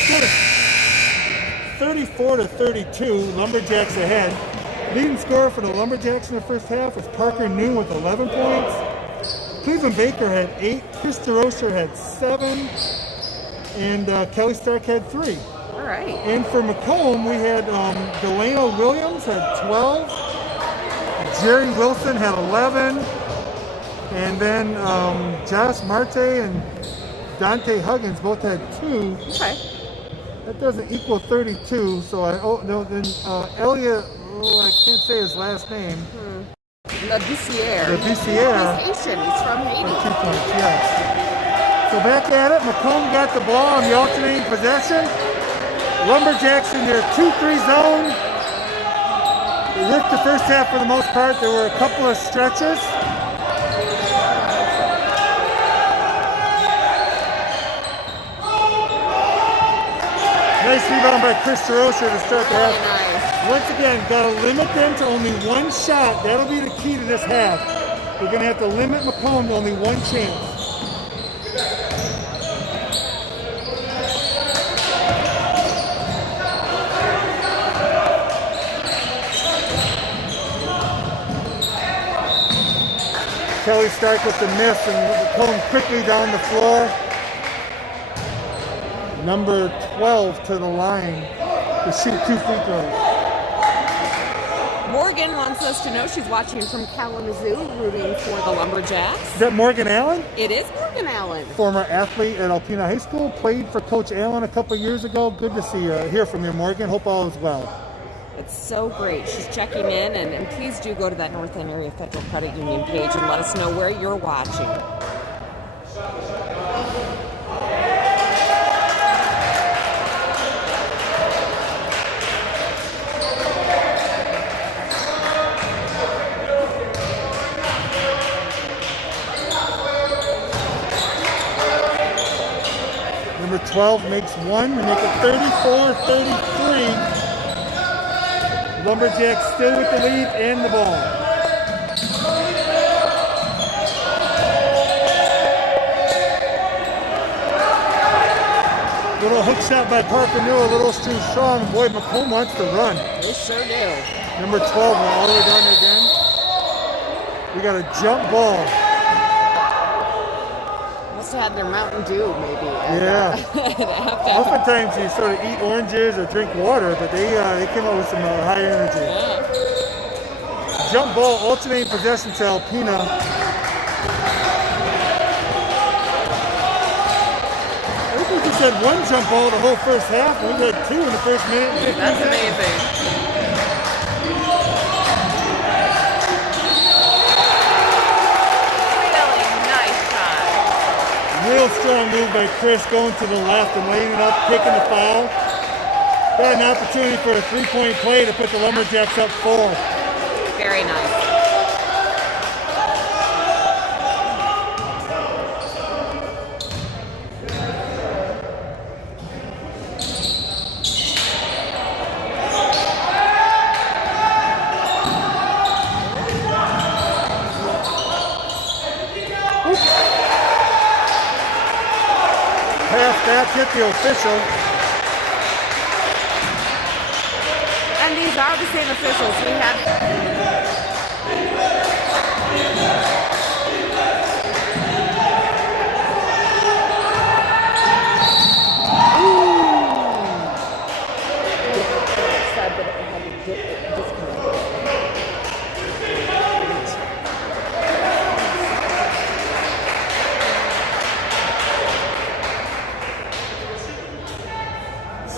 34-32, Lumberjacks ahead. Leading scorer for the Lumberjacks in the first half was Parker Noon with 11 points. Cleveland Baker had 8, Chris DeRocher had 7, and Kelly Stark had 3. All right. And for Macomb, we had Delano Williams had 12, Jerry Wilson had 11, and then Josh Marte and Dante Huggins both had 2. Okay. That doesn't equal 32, so Elliot, I can't say his last name. La Bussiere. Bussiere. He's Haitian. He's from Haiti. 2 points, yes. So back at it, Macomb got the ball on the alternating possession. Lumberjacks in their 2-3 zone. They worked the first half for the most part. There were a couple of stretches. Nice rebound by Chris DeRocher to start the half. Nice. Once again, got to limit them to only one shot. That'll be the key to this half. We're going to have to limit Macomb to only one chance. Kelly Stark with the miss and Macomb quickly down the floor. Number 12 to the line to shoot 2 free throws. Morgan wants us to know she's watching from Kalamazoo, rooting for the Lumberjacks. Is that Morgan Allen? It is Morgan Allen. Former athlete at Alpena High School, played for Coach Allen a couple years ago. Good to see hear from you, Morgan. Hope all is well. It's so great. She's checking in, and please do go to that North End Area Federal Credit Union page and let us know where you're watching. Number 12 makes 1 to make it 34-33. Lumberjacks still with the lead and the ball. Little hook shot by Parker Newell, a little too strong. Boy, Macomb wants to run. They sure do. Number 12 all the way down there again. We got a jump ball. Must have had their Mountain Dew, maybe. Yeah. After. Oftentimes you sort of eat oranges or drink water, but they came up with some high energy. Yeah. Jump ball, alternating possession to Alpena. I think we just had 1 jump ball the whole first half. We had 2 in the first minute. That's amazing. Real strong move by Chris, going to the left and laying it up, taking the foul. Got an opportunity for a 3-point play to put the Lumberjacks up 4. Very nice. Pass that hit the official. And these are the same officials. We have.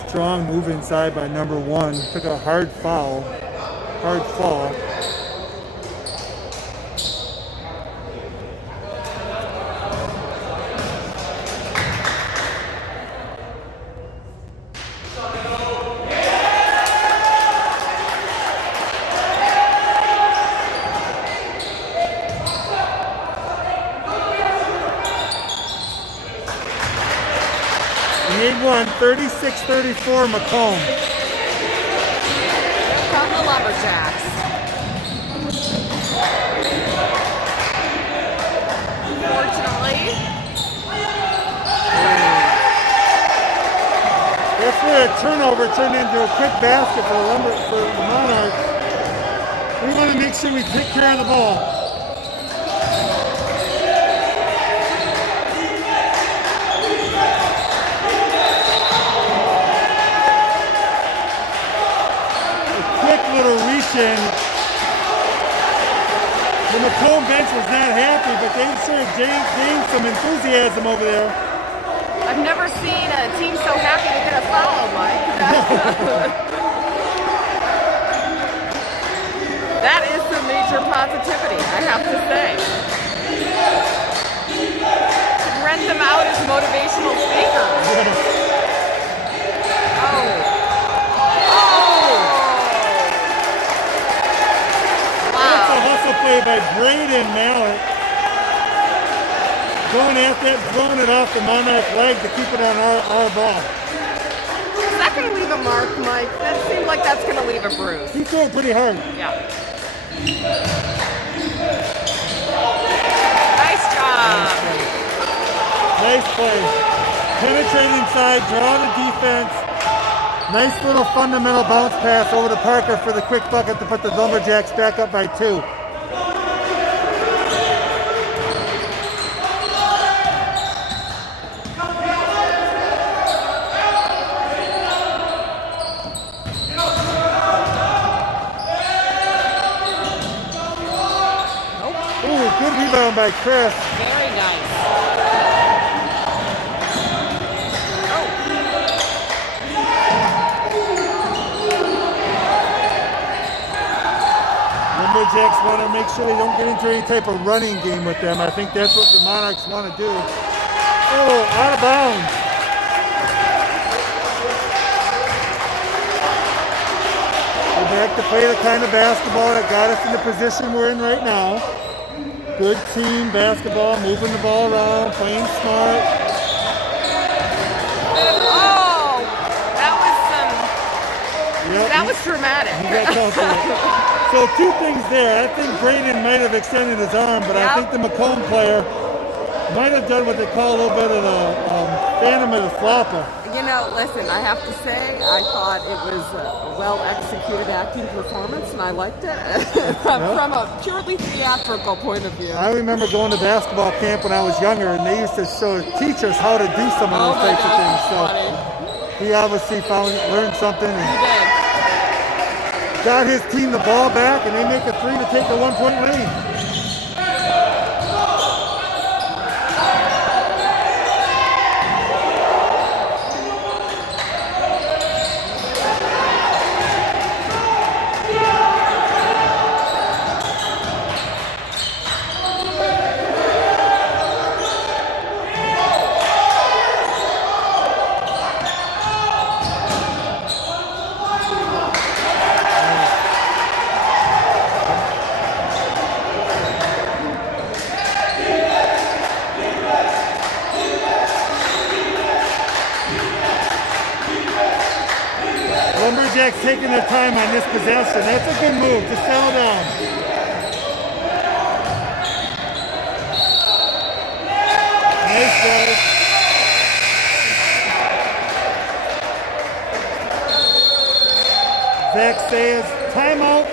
Strong move inside by number 1. Took a hard fall. Game 1, 36-34 Macomb. From the Lumberjacks. a turnover turned into a quick basket for the Monarchs. We want to make sure we take care of the ball. A quick little reach in. The Macomb bench was not happy, but they sure gained some enthusiasm over there. I've never seen a team so happy to get a foul, Mike. That is some major positivity, I have to say. Rent them out as motivational speakers. Oh. That's a hustle play by Braden Mallett. Going after it, throwing it off the Monarch leg to keep it on our ball. Is that going to leave a mark, Mike? That seems like that's going to leave a bruise. He threw it pretty hard. Yeah. Nice job. Nice play. Penetrate inside, draw the defense. Nice little fundamental bounce pass over to Parker for the quick bucket to put the Lumberjacks back up by 2. Good rebound by Chris. Very nice. Lumberjacks want to make sure they don't get into any type of running game with them. I think that's what the Monarchs want to do. Oh, out of bounds. We're back to play the kind of basketball that got us in the position we're in right now. Good team basketball, moving the ball around, playing smart. Oh, that was dramatic. He got comfortable. So 2 things there. I think Braden might have extended his arm, but I think the Macomb player might have done what they call a little bit of the phantom of the flopper. You know, listen, I have to say, I thought it was a well-executed acting performance, and I liked it from a purely theatrical point of view. I remember going to basketball camp when I was younger, and they used to teach us how to do some of those types of things. So he obviously learned something and got his team the ball back, and they make a 3 to take the 1-point lead. Lumberjacks taking their time on this possession. That's a good move to settle down. Nice guys. Zach says timeout.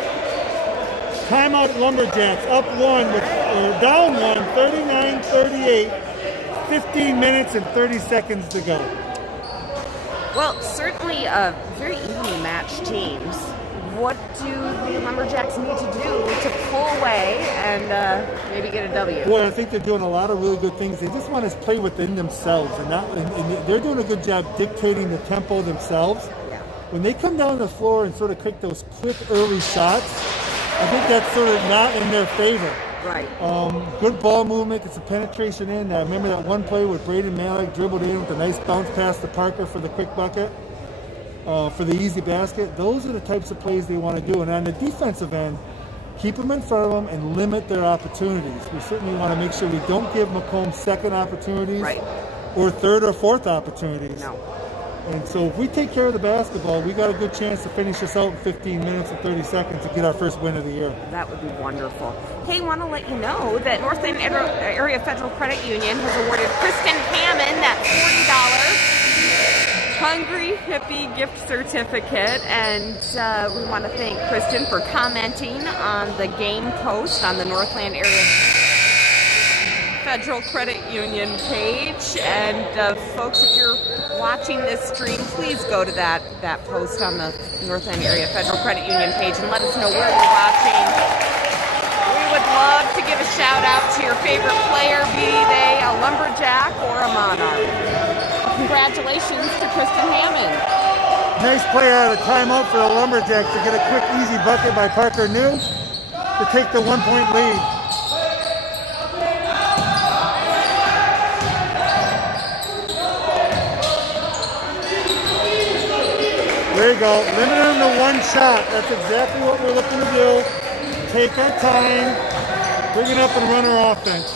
Timeout Lumberjacks up 1 or down 1, 39-38. 15 minutes and 30 seconds to go. Well, certainly very evenly matched teams. What do the Lumberjacks need to do to pull away and maybe get a W? Well, I think they're doing a lot of really good things. They just want to play within themselves, and they're doing a good job dictating the tempo themselves. Yeah. When they come down the floor and sort of kick those quick early shots, I think that's sort of not in their favor. Right. Good ball movement, it's a penetration in. I remember that one play with Braden Mallett dribbled in with a nice bounce pass to Parker for the quick bucket, for the easy basket. Those are the types of plays they want to do. And on the defensive end, keep them in front of them and limit their opportunities. We certainly want to make sure we don't give Macomb second opportunities or third or fourth opportunities. No. And so if we take care of the basketball, we got a good chance to finish this out in 15 minutes and 30 seconds to get our first win of the year. That would be wonderful. Hey, want to let you know that North End Area Federal Credit Union has awarded Kristen Hammond that $40 Hungry Hippie gift certificate, and we want to thank Kristen for commenting on the game post on the Northland Area Federal Credit Union page. And folks, if you're watching this stream, please go to that post on the Northland Area Federal Credit Union page and let us know where you're watching. We would love to give a shout out to your favorite player, be they a lumberjack or a monarch. Congratulations to Kristen Hammond. Nice play out of the timeout for the Lumberjacks to get a quick, easy bucket by Parker New to take the 1-point lead. There you go. Limit them to one shot. That's exactly what we're looking to do. Take our time, bring it up and run our offense.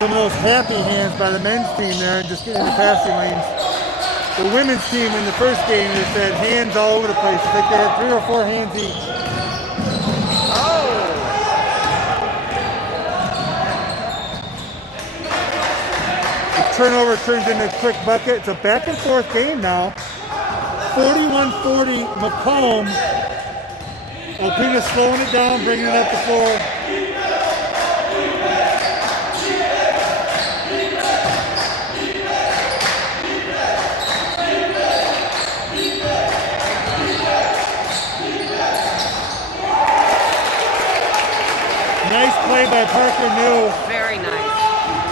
Some of those happy hands by the men's team there, just getting the passing lanes. The women's team in the first game, they said hands all over the place. I think they had 3 or 4 hands each. Turnover turns into a quick bucket. It's a back and forth game now. 41-40 Macomb. Alpena slowing it down, bringing it up the floor. Nice play by Parker New. Very nice.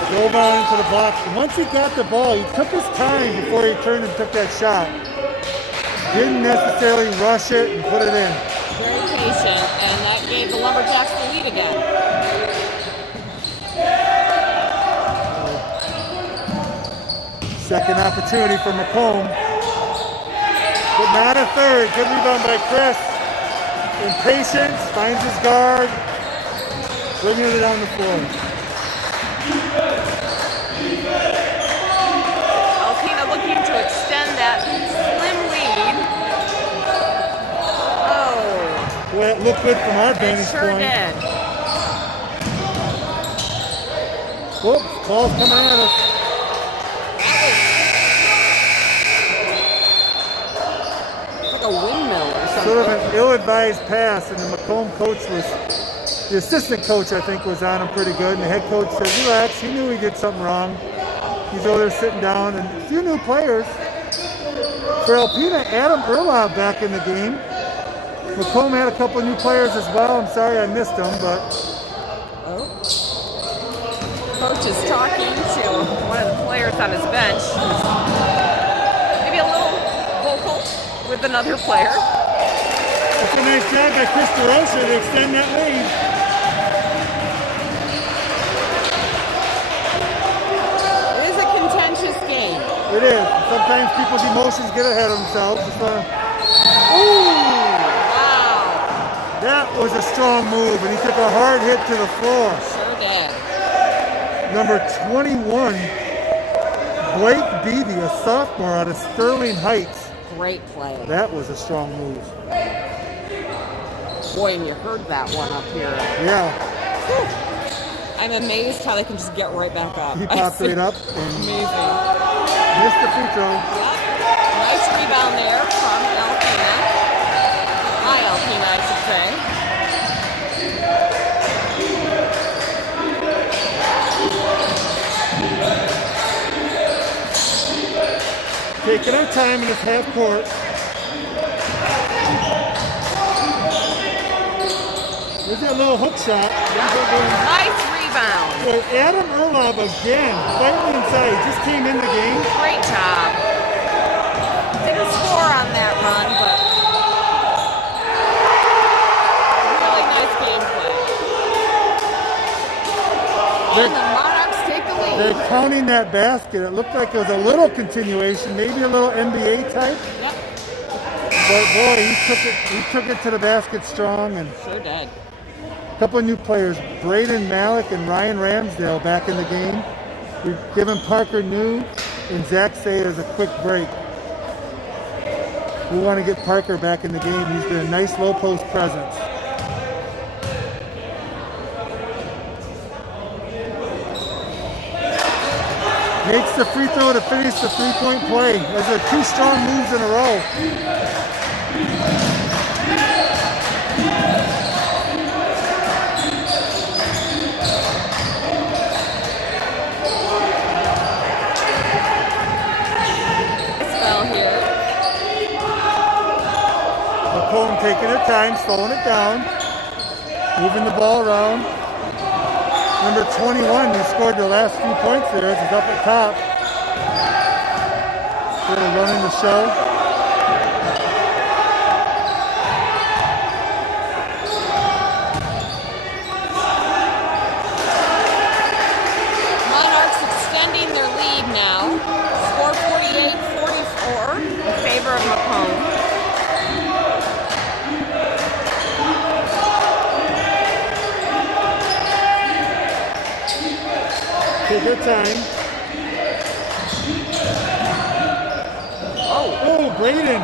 Drove out into the box. And once he got the ball, he took his time before he turned and took that shot. Didn't necessarily rush it and put it in. Very patient, and that gave the Lumberjacks the lead again. Second opportunity for Macomb. But not a third. Good rebound by Chris. Impatience, finds his guard. Bringing it on the floor. Alpena looking to extend that slim lead. Oh. Well, it looked good from our vantage It sure point. did. Whoop, ball's coming at us. It's like a windmill or something. Sort of an ill-advised pass, and the Macomb coach the assistant coach, I think, was on him pretty good, and the head coach said, relax, he knew he did something wrong. He's over there sitting down, and a few new players. For Alpena, Adam Erlob back in the game. Macomb had a couple of new players as well. I'm sorry I missed them, but... Oh. Coach is talking to one of the players on his bench. Maybe a little vocal with another player. That's a nice job by Chris DeRosa to extend that lead. It is. Sometimes people's emotions get ahead of themselves. Ooh! Wow. That was a strong move, and he took a hard hit to the floor. Sure did. Number 21, Blake Beebe, a sophomore out of Sterling Heights. Great play. That was a strong move. Boy, and you heard that one up here. Yeah. Whew. I'm amazed how they can just get right back up. He popped right up. Amazing. Missed the free throw. Yep. Nice rebound there from Alpena. Hi, Alpena, I should say. Taking our time in this half court. There's that little hook shot. Nice rebound. But Adam Erlob again, fighting inside. He just came in the game. Great job. Didn't score on that run, but really nice gameplay. And the Monarchs take the lead. They're counting that basket. It looked like it was a little continuation, maybe a little NBA type. Yep. But boy, he took it to the basket strong, and Sure did. a couple of new players, Braden Malik and Ryan Ramsdale back in the game. We've given Parker New and Zach Sayers a quick break. We want to get Parker back in the game. He's been a nice low post presence. Makes the free throw to finish the three-point play. Those are two strong moves in a row. Spell here. Macomb taking their time, slowing it down, moving the ball around. Number 21, who scored the last few points there, is up at top. Sort of running the show. Monarchs extending their lead now. Score 48-44 in favor of Macomb. Take their time. Oh, Braden.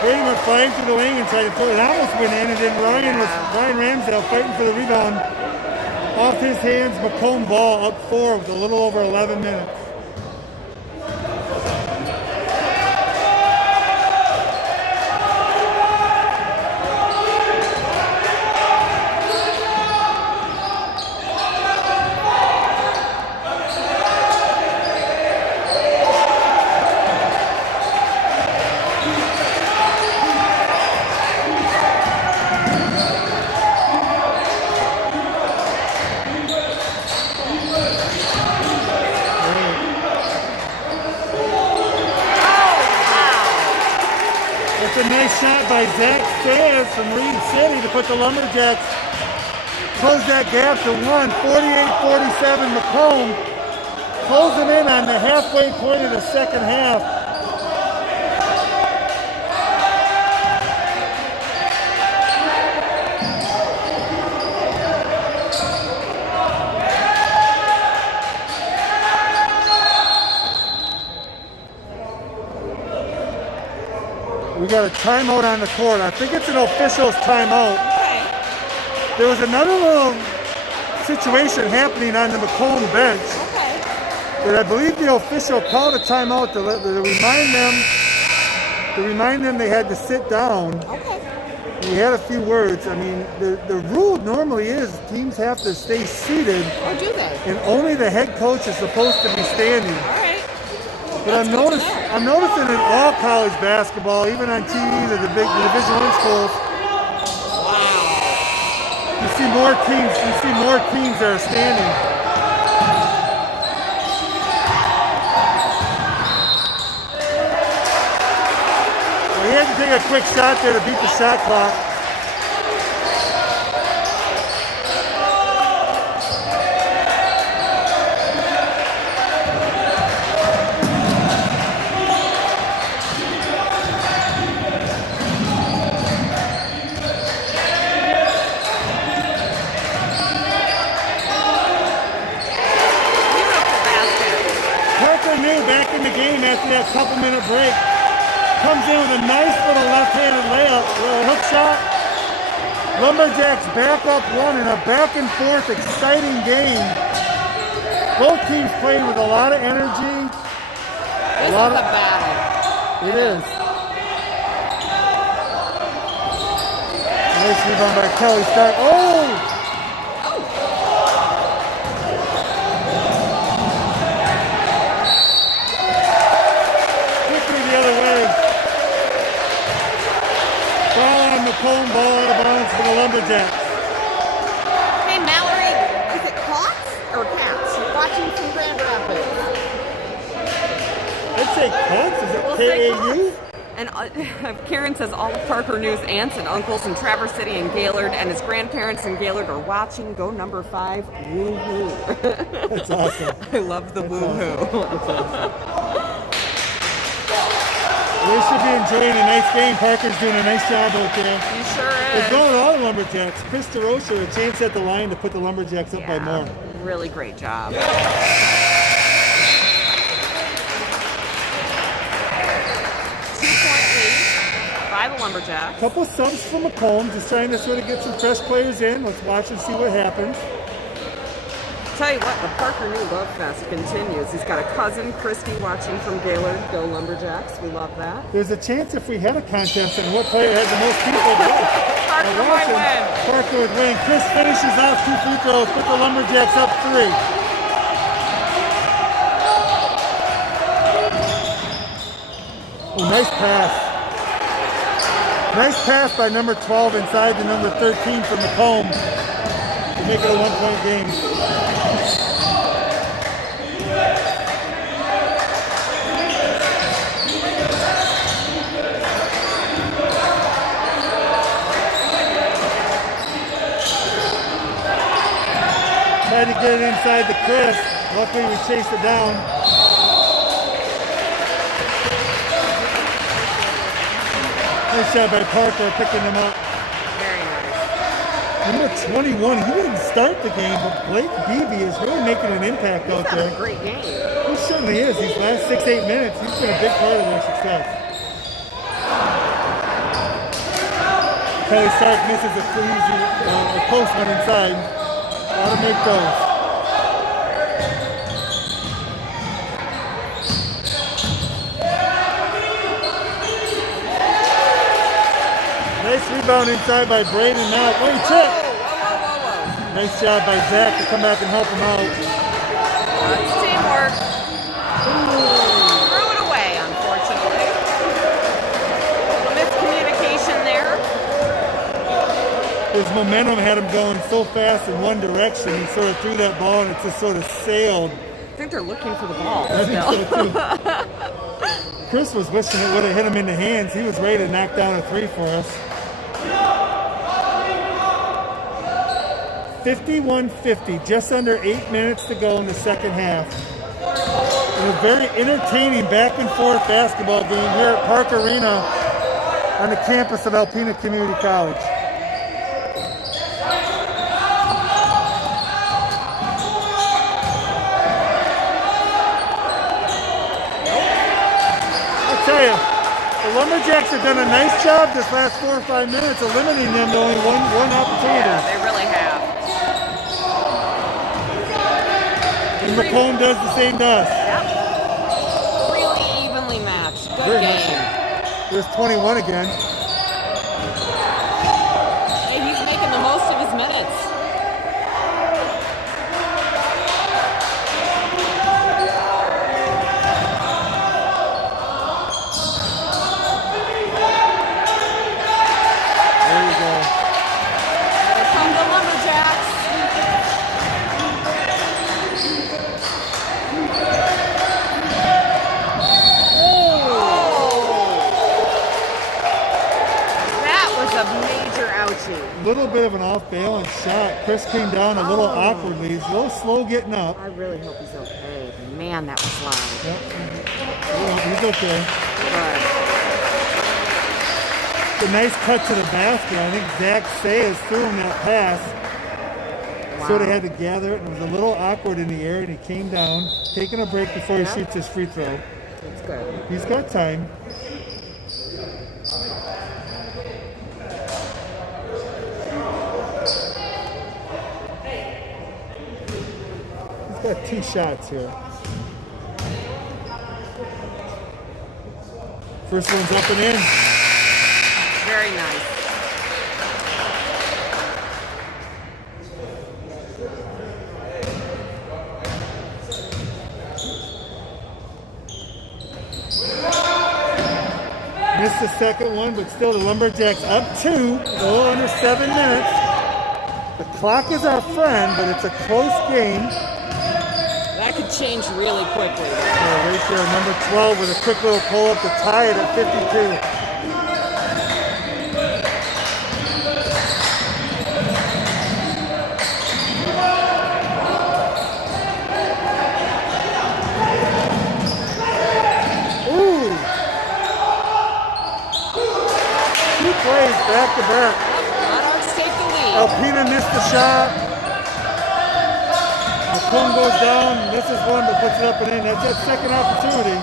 Braden went flying through the wing and tried to pull it. Almost went in, and then Ryan Ramsdale fighting for the rebound. Off his hands, Macomb ball up 4 with a little over 11 minutes. A nice shot by Zach Sayers from Reed City to put the Lumberjacks, close that gap to 48-47. Macomb closing in on the halfway point of the second half. We got a timeout on the court. I think it's an official's timeout. Okay. There was another little situation happening on the Macomb bench. Okay. That I believe the official called a timeout to remind them they had to sit down. Okay. We had a few words. I mean, the rule normally is teams have to stay seated. Or do they? And only the head coach is supposed to be standing. All right. But I'm noticing in all college basketball, even on TV, the Division I schools, you see more teams that are standing. Well, he had to take a quick shot there to beat the shot clock. Back in the game after that couple-minute break. Comes in with a nice little left-handed layup, little hook shot. Lumberjacks back up 1 in a back-and-forth exciting game. Both teams playing with a lot of energy. This is a battle. It is. Nice rebound by Kelly Stark. Oh! Macomb ball out of bounds for the Lumberjacks. Hey, Mallory, is it Cats or Cats? Watching from Grand Rapids. I'd say Cats. Is it We'll K-A-U? And Karen says all of Parker News' aunts and uncles in Traverse City and Gaylord and his grandparents in Gaylord are watching. Go number 5. Woo-hoo. That's awesome. I love the woo-hoo. Awesome. We should be enjoying a nice game. Parker's doing a nice job out there. He sure is. It's going all the Lumberjacks. Chris DeRosa, a chance at the line to put the Lumberjacks up by more. Really great job. 2-point lead by the Lumberjacks. Couple subs from Macomb, just trying to sort of get some fresh players in. Let's watch and see what happens. Tell you what, the Parker New Love Fest continues. He's got a cousin, Christy, watching from Gaylord. Go Lumberjacks. We love that. There's a chance if we had a contest and what player had the most people Parker might win. Parker would win. Chris finishes off 2 free throws, put the Lumberjacks up 3. Oh, nice pass. Nice pass by number 12 inside the number 13 from Macomb to make it a 1-point game. Tried to get it inside the Chris. Luckily we chased it down. Nice shot by Parker picking him up. Very nice. Number 21, he didn't start the game, but Blake Beebe is really making an impact out there. He's had a great game. He certainly is. These last 6-8 minutes, he's been a big part of their success. Kelly Stark misses a post one inside. How to make those. Nice rebound inside by Braden now. Oh, he tripped. Whoa. Nice job by Zach to come back and help him out. That's teamwork. Threw it away, unfortunately. Miscommunication there. His momentum had him going so fast in one direction, he sort of threw that ball and it just sort of sailed. I think they're looking for the ball. I think so too. Chris was wishing it would have hit him in the hands. He was ready to knock down a 3 for us. 51-50, just under 8 minutes to go in the second half. And a very entertaining back and forth basketball game here at Park Arena on the campus of Alpena Community College. The Lumberjacks have done a nice job this last 4 or 5 minutes of limiting them to only one opportunity. Yeah, they really have. And Macomb does the same to us. Yep. Really evenly matched. Good Very game. nice. There's 21 again. Hey, he's making the most of his minutes. Little bit of an off-balance shot. Chris came down a little awkwardly. He's a little slow getting up. I really hope he's okay. Man, that was loud. Yep. Well, he's okay. Good. It's a nice cut to the basket. I think Zach Sayes threw him that pass. Wow. So they had to gather it. It was a little awkward in the air, and he came down, taking a break before he shoots his free throw. That's good. He's got time. He's got 2 shots here. First one's up and in. Very nice. Missed the second one, but still the Lumberjacks up 2, a little under 7 minutes. The clock is our friend, but it's a close game. That could change really quickly. Right there, number 12 with a quick little pull-up to tie it at 52. Plays back to back. Monarchs take the lead. Alpena missed the shot. Macomb goes down, misses one, but puts it up and in. That's that second opportunity.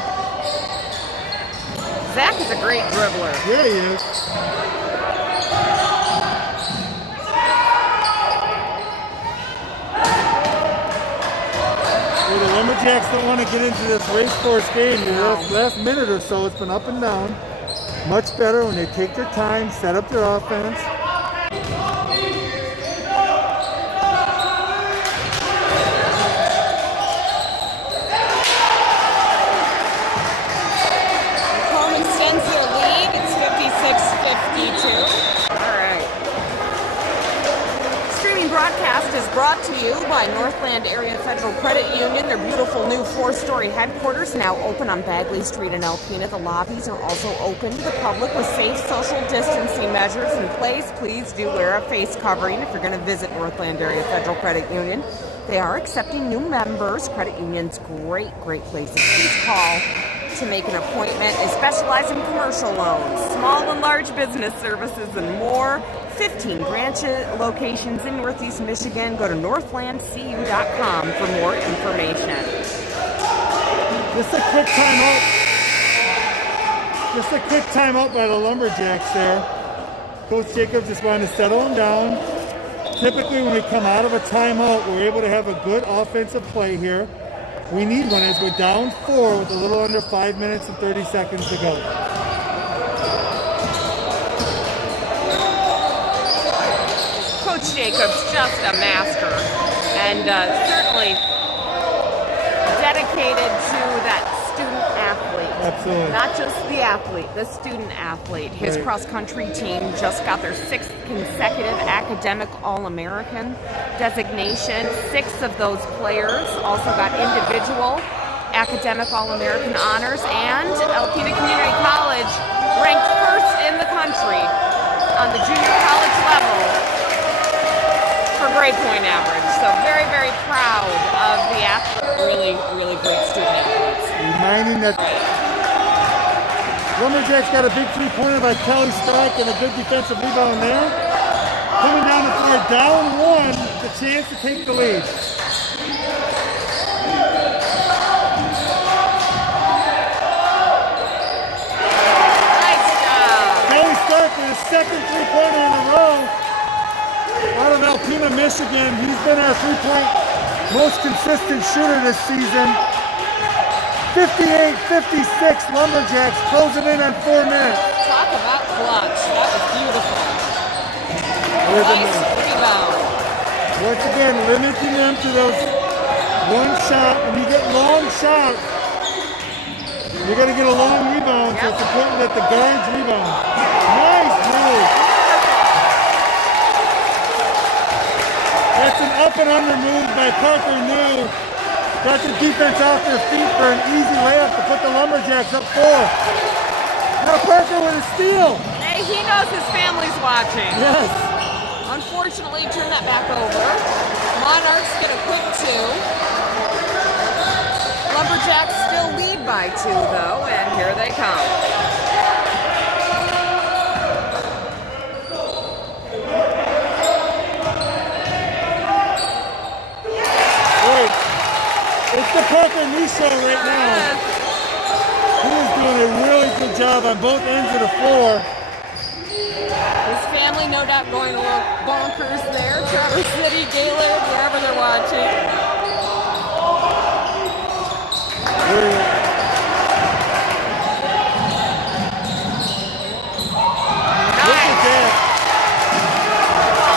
Zach is a great dribbler. Yeah, he is. Lumberjacks don't want to get into this race course game. The last minute or so, it's been up and down. Much better when they take their time, set up their offense. Macomb extends their lead. It's 56-52. All right. Streaming broadcast is brought to you by Northland Area Federal Credit Union. Their beautiful new 4-story headquarters now open on Bagley Street in Alpena. The lobbies are also open to the public with safe social distancing measures in place. Please do wear a face covering if you're going to visit Northland Area Federal Credit Union. They are accepting new members. Credit unions, great places. Please call to make an appointment. They specialize in commercial loans, small and large business services, and more. 15 branch locations in Northeast Michigan. Go to northlandcu.com for more information. Just a quick timeout. Just a quick timeout by the Lumberjacks there. Coach Jacobs just wanted to settle them down. Typically when we come out of a timeout, we're able to have a good offensive play here. We need one as we're down 4 with a little under 5 minutes and 30 seconds to go. Coach Jacobs, just a master, and certainly dedicated to that student athlete. Absolutely. Not just the athlete, the student athlete. His cross-country team just got their 6th consecutive academic All-American designation. 6 of those players also got individual academic All-American honors, and Alpena Community College ranked 1st in the country on the junior college level for grade point average. So very proud of the athlete. Really great student athletes. Reminding that Lumberjacks got a big 3-pointer by Kelly Stark and a good defensive rebound there. Coming down the floor, down 1, the chance to take the lead. Nice job. Kelly Stark with his second 3-pointer in a row out of Alpena, Michigan. He's been our 3-point most consistent shooter this season. 58-56, Lumberjacks closing in on 4 minutes. Talk about clutch. That was beautiful. Nice rebound. Once again, limiting them to those one shot. When you get long shots, you got to get a long rebound, so it's important that the guards rebound. Nice move. That's an up and under move by Parker New. Got the defense off their feet for an easy layup to put the Lumberjacks up 4. Now Parker with a steal. Hey, he knows his family's watching. Yes. Unfortunately, turn that back over. Monarchs get a quick 2. Lumberjacks still lead by 2, though, and here they come. It's the Parker New show right now. He is doing a really good job on both ends of the floor. His family, no doubt, going a little bonkers there. Traverse City, Gaylord, wherever they're watching. Look at that.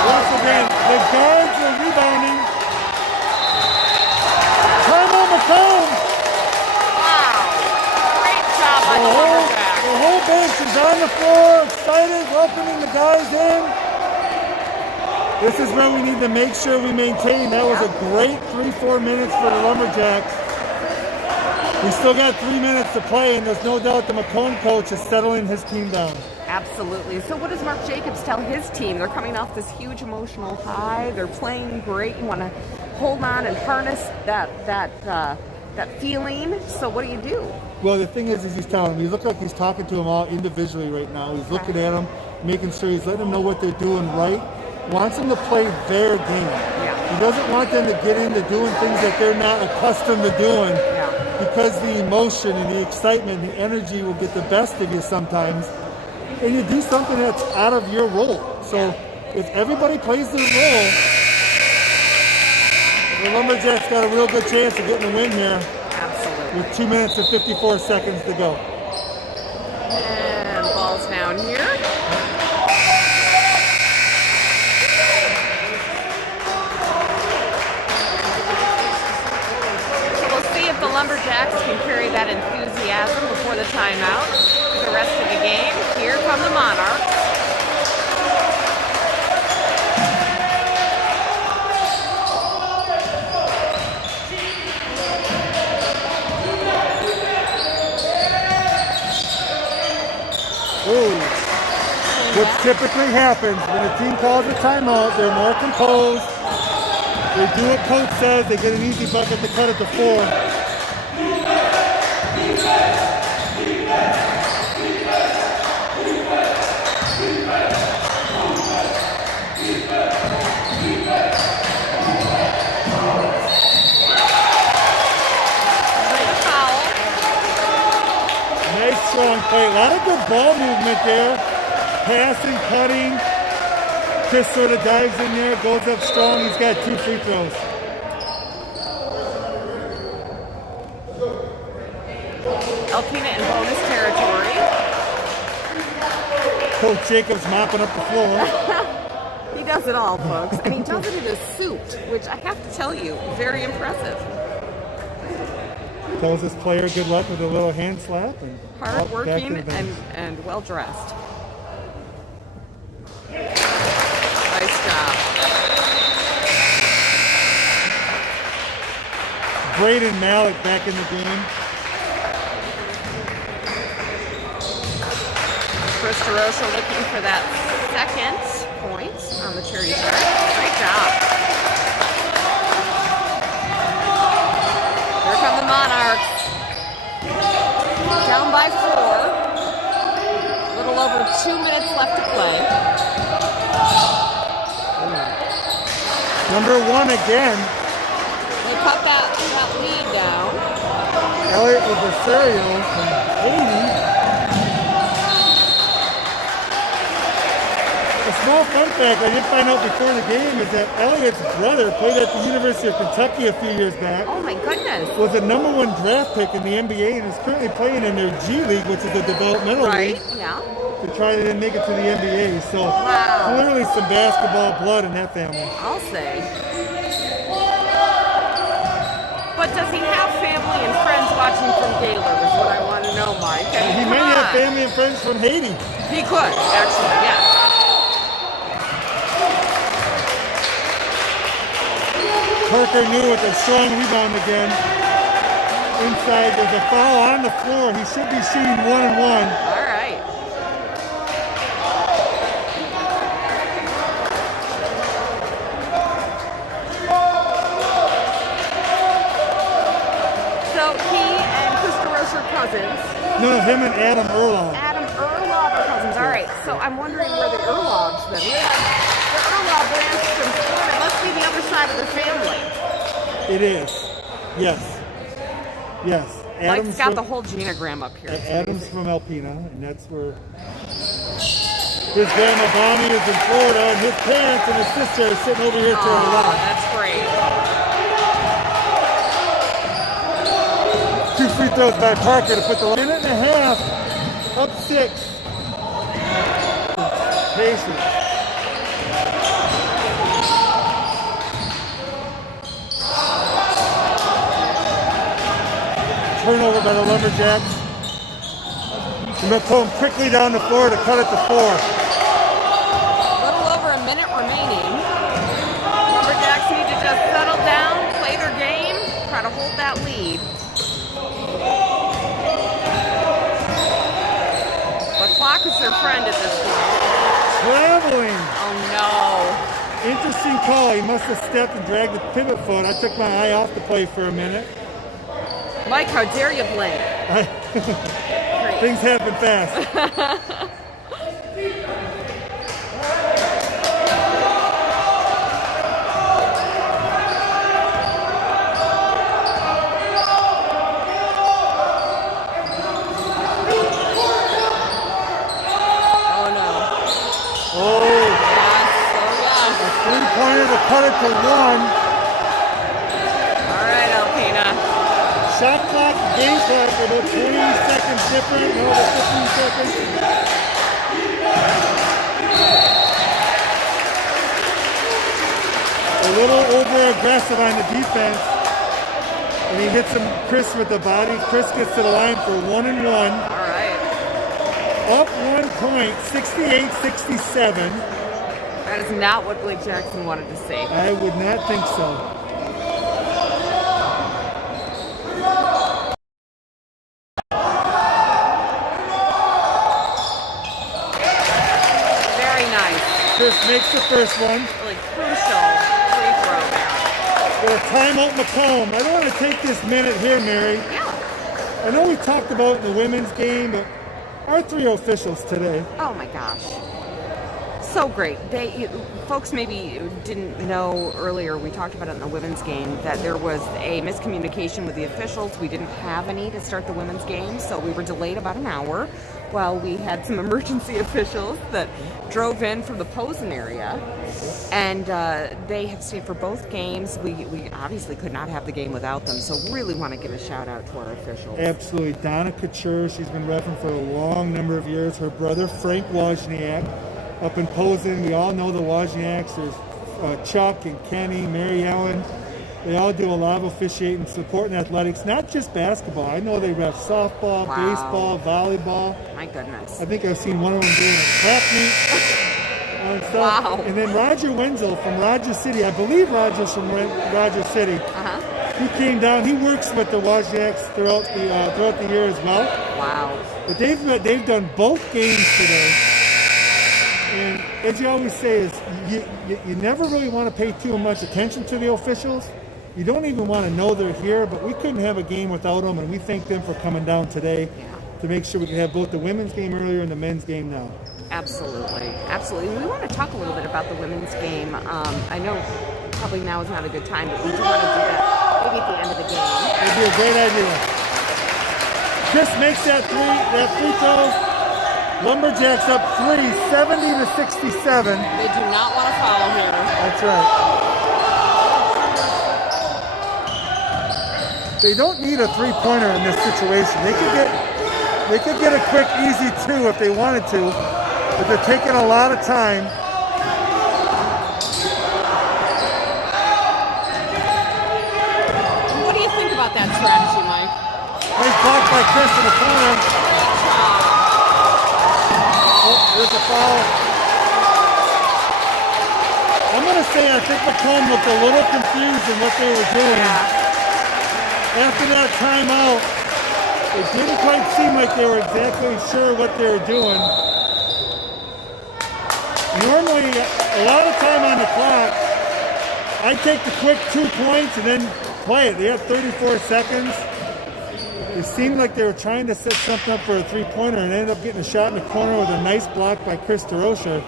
Once again, the guards are rebounding. Macomb. Wow. Great job by the Lumberjacks. The whole bench is on the floor, excited, welcoming the guys in. This is where we need to make sure we maintain. That was a great 3-4 minutes for the Lumberjacks. We still got 3 minutes to play, and there's no doubt the Macomb coach is settling his team down. Absolutely. So what does Mark Jacobs tell his team? They're coming off this huge emotional high. They're playing great. You want to hold on and harness that feeling. So what do? Well, the thing is he's telling them. He looks like he's talking to them all individually right now. He's looking at them, making sure he's letting them know what they're doing right. Wants them to play their game. Yeah. He doesn't want them to get into doing things that they're not accustomed to doing. Yeah. Because the emotion and the excitement, the energy will get the best of you sometimes. And you do something that's out of your role. So if everybody plays their role, the Lumberjacks got a real good chance of getting a win here. with 2 minutes and 54 seconds to go. And ball's down here. So we'll see if the Lumberjacks can carry that enthusiasm before the timeout for the rest of the game. Here come the Monarchs. Which typically happens when a team calls a timeout, they're more composed. They do what coach says, they get an easy bucket to cut it to 4. Nice strong play, a lot of good ball movement there. Passing, cutting. Chris sort of dives in there, goes up strong. He's got 2 free throws. Alpena in bonus territory. Coach Jacobs mopping up the floor. He does it all, folks. And he does it in a suit, which I have to tell you, very impressive. Tells his player good luck with a little hand slap. And hard-working and well-dressed. Nice job. Braden Malik back in the game. Chris DeRosa looking for that second point on the charity stripe. Great job. Here come the Monarchs. Down by 4. A little over 2 minutes left to play. Number 1 again. They cut that lead down. Elliot Adversario from Haiti. A small fun fact I didn't find out before the game is that Elliot's brother played at the University of Kentucky a few years back. Oh my goodness. Was a number 1 draft pick in the NBA and is currently playing in their G League, which is a developmental league. Right, yeah. To try to make it to the NBA. So Wow. clearly some basketball blood in that family. I'll say. But does he have family and friends watching from Gaylor is what I want to know, Mike. I mean, He come may have on. family and friends from Haiti. He could, actually, yes. Parker New with a strong rebound again. Inside, there's a foul on the floor. He should be shooting 1-1. All right. So he and Chris DeRosa are cousins. No, him and Adam Erlov. Adam Erlov are cousins. All right, so I'm wondering where the Erlovs then. We have the Erlov branch from Florida. It must be the other side of the family. It is. Yes. Yes. Mike's got the whole genogram up here. Adam's from Alpena, and that's where his grandma Bonnie is in Florida, and his parents and his sister are sitting over here to our Oh, left. that's great. 2 free throws by Parker to put the minute and a half up 6. Patience. Turnover by the Lumberjacks. Macomb quickly down the floor to cut it to 4. A little over a minute remaining. Lumberjacks need to just settle down, play their game, try to hold that lead. The clock is their friend at this point. Traveling. Oh no. Interesting call. He must have stepped and dragged the pivot foot. I took my eye off the play for a minute. Mike, how dare you blink? Things happen fast. Oh no. Oh, Yes, oh yes. 3-pointer to cut it to 1. All right, Alpena. shot clock, game clock are about 20 seconds different. No, about 15 seconds. A little over-aggressive on the defense. And he hits him, Chris, with the body. Chris gets to the line for 1 and 1. All right. Up 1 point, 68-67. That is not what Blake Jackson wanted to see. I would not think so. Very nice. Chris makes the first one. Really crucial free throw there. Got a timeout Macomb. I don't want to take this minute here, Mary. Yeah. I know we talked about it in the women's game, but our 3 officials today. Oh my gosh. So great. Folks maybe didn't know earlier, we talked about it in the women's game, that there was a miscommunication with the officials. We didn't have any to start the women's game, so we were delayed about an hour while we had some emergency officials that drove in from the Posen area. And they have stayed for both games. We obviously could not have the game without them, so really want to give a shout out to our officials. Absolutely. Donna Couture, she's been refereeing for a long number of years. Her brother, Frank Wozniak, up in Posen. We all know the Wozniaks. There's Chuck and Kenny, Mary Ellen. They all do a lot of officiating, supporting athletics, not just basketball. I know they ref softball, Wow. baseball, volleyball. My goodness. I think I've seen one of them doing a track meet. And stuff. Wow. And then Roger Wenzel from Rogers City. I believe Roger's from Rogers City. Uh-huh. He came down. He works with the Wozniaks throughout the year as well. Wow. But they've done both games today. And as you always say, is you never really want to pay too much attention to the officials. You don't even want to know they're here, but we couldn't have a game without them, and we thank them for coming down today to make sure we can have both the women's game earlier and the men's game now. Absolutely. Absolutely. We want to talk a little bit about the women's game. I know probably now is not a good time, but we do want to do that maybe at the end of the game. It'd be a great idea. Chris makes that free throw. Lumberjacks up 3, 70-67. They do not want to foul here. That's right. They don't need a three-pointer in this situation. They could get a quick, easy 2 if they wanted to, but they're taking a lot of time. What do you think about that strategy, Mike? Nice block by Chris in the corner. Oh, there's a foul. I'm going to say I think Macomb looked a little confused in what they were doing. After that timeout, it didn't quite seem like they were exactly sure what they were doing. Normally, a lot of time on the clock, I take the quick 2 points and then play it. They have 34 seconds. It seemed like they were trying to set something up for a three-pointer and ended up getting a shot in the corner with a nice block by Chris DeRocher.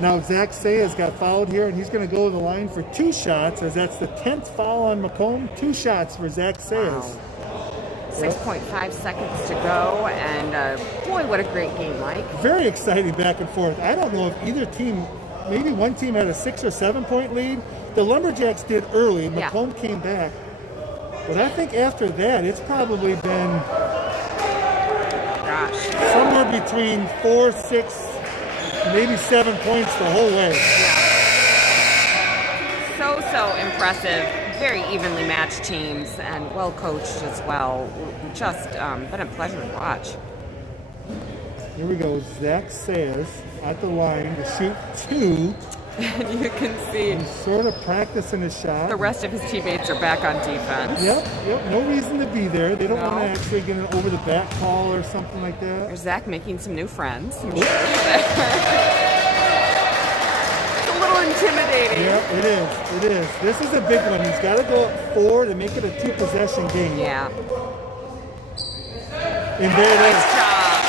Now Zach Sayas got fouled here, and he's going to go to the line for 2 shots, as that's the 10th foul on Macomb. 2 shots for Zach Sayas. Wow. 6.5 seconds to go, and boy, what a great game, Mike. Very exciting back and forth. I don't know if either team, maybe one team had a 6 or 7 point lead. The Lumberjacks did early, and Macomb came back. But I think after that, it's probably been somewhere between 4, 6, maybe 7 points the whole way. So impressive. Very evenly matched teams and well coached as well. Just been a pleasure to watch. Here we go. Zach Sayas at the line to shoot 2. And you can see he's sort of practicing his shot. The rest of his teammates are back on defense. Yep. No reason to be there. They don't want to actually get an over the back call or something like that. There's Zach making some new friends. I'm sure. It's a little intimidating. Yeah, it is. This is a big one. He's got to go up 4 to make it a 2-possession game. Yeah. And there it is. Nice job.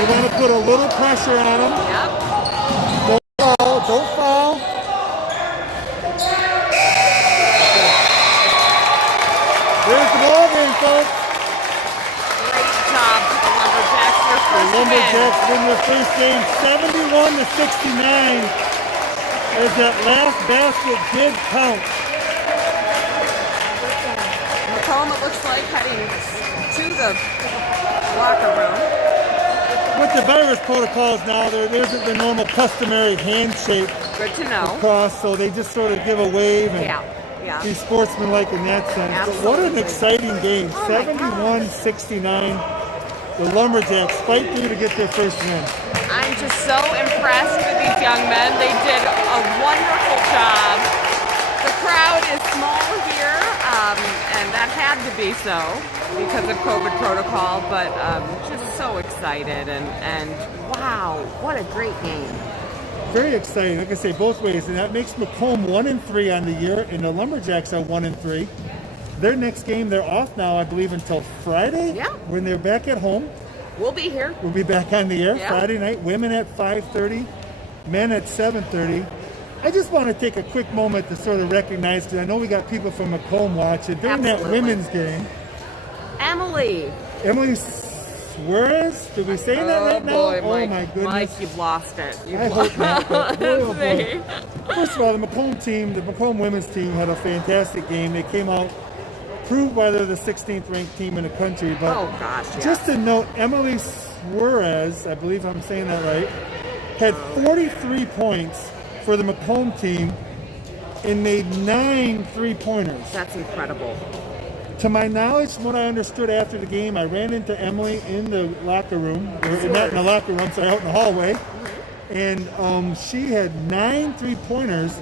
You want to put a little pressure on him. Yep. Don't foul. There's the ball game, folks. Great job to the Lumberjacks. The Lumberjacks win their first game 71-69, as that last basket did count. looks like heading to the locker room. With the virus protocols now, there isn't the normal customary handshake Good to know. across, so they just sort of give a wave and Yeah. be sportsmanlike in that sense. But what an Absolutely. exciting game. Oh my 71-69. The Lumberjacks fight through to get their first win. I'm just so impressed with these young men. They did a wonderful job. The crowd is small here, and that had to be so because of COVID protocol, but just so excited, and wow, what a great game. Very exciting. Like I say, both ways, and that makes Macomb 1-3 on the year, and the Lumberjacks are 1-3. Their next game, they're off now, I believe, until Friday. Yeah. When they're back at home. We'll be here. We'll be back on the air Yeah. Friday night. Women at 5:30, men at 7:30. I just want to take a quick moment to sort of recognize, because I know we got people from Macomb watching during that Absolutely. women's game. Emily. Emily Suarez, did we say that right now? Boy, Oh Mike, my goodness. Mike, you've lost it. I hope not, but boy, oh boy. See? First of all, the Macomb women's team had a fantastic game. They came out, proved why they're the 16th ranked team in the country. But Oh gosh, yes. just to note, Emily Suarez, I believe I'm saying that right, had 43 points for the Macomb team and made 9 three-pointers. That's incredible. To my knowledge, from what I understood after the game, I ran into Emily in the locker room, or not in the locker room, sorry, out in the hallway, and she had 9 three-pointers,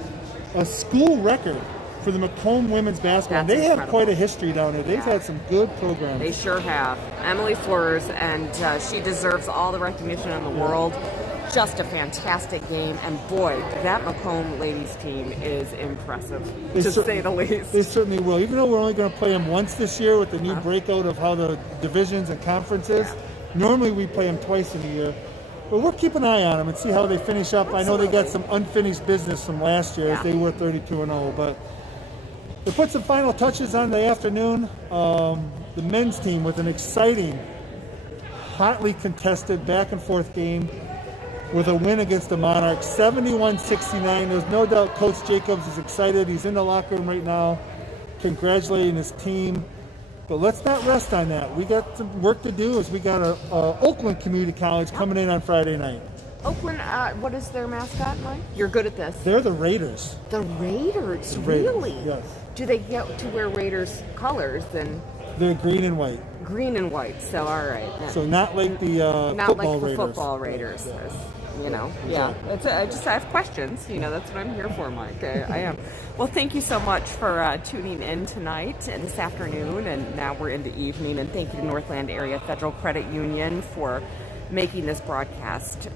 a school record for the Macomb women's basketball. That's They have incredible. quite a history down there. They've Yeah. had some good programs. They sure have. Emily Fleurs, and she deserves all the recognition in the world. Just a fantastic game, and boy, that Macomb ladies team is impressive, They to cer- say the least. They certainly will. Even though we're only going to play them once this year with the new breakout of how the divisions and conferences, normally we play them twice in a year. But we'll keep an eye on them and see how they finish up. I know they got some unfinished business from last year as Yeah. they were 32-0. But to put some final touches on the afternoon, the men's team with an exciting, hotly contested back-and-forth game with a win against the Monarchs, 71-69. There's no doubt Coach Jacobs is excited. He's in the locker room right now, congratulating his team. But let's not rest on that. We got some work to do as we got a Oakland Community College coming in on Friday night. Oakland, what is their mascot, Mike? You're good at this. They're the Raiders. The Raiders, The Raiders, really? yes. Do they get to wear Raiders colors then? They're green and white. Green and white, so all right. So not like the Not football like the Raiders. football Raiders. You know, yeah. I have questions. You know, that's what I'm here for, Mike. I am. Well, thank you so much for tuning in tonight and this afternoon, and now we're in the evening. And thank you to Northland Area Federal Credit Union for making this broadcast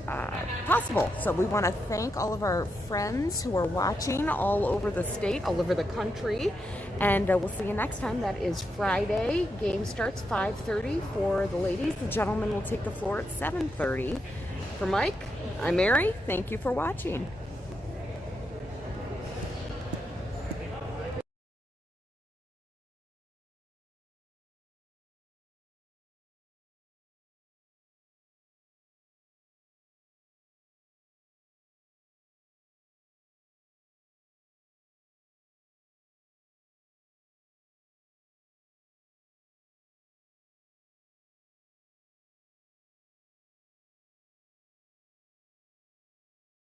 possible. So we want to thank all of our friends who are watching all over the state, all over the country, and we'll see you next time. That is Friday. Game starts 5:30 for the ladies. The gentlemen will take the floor at 7:30. For Mike, I'm Mary. Thank you for watching.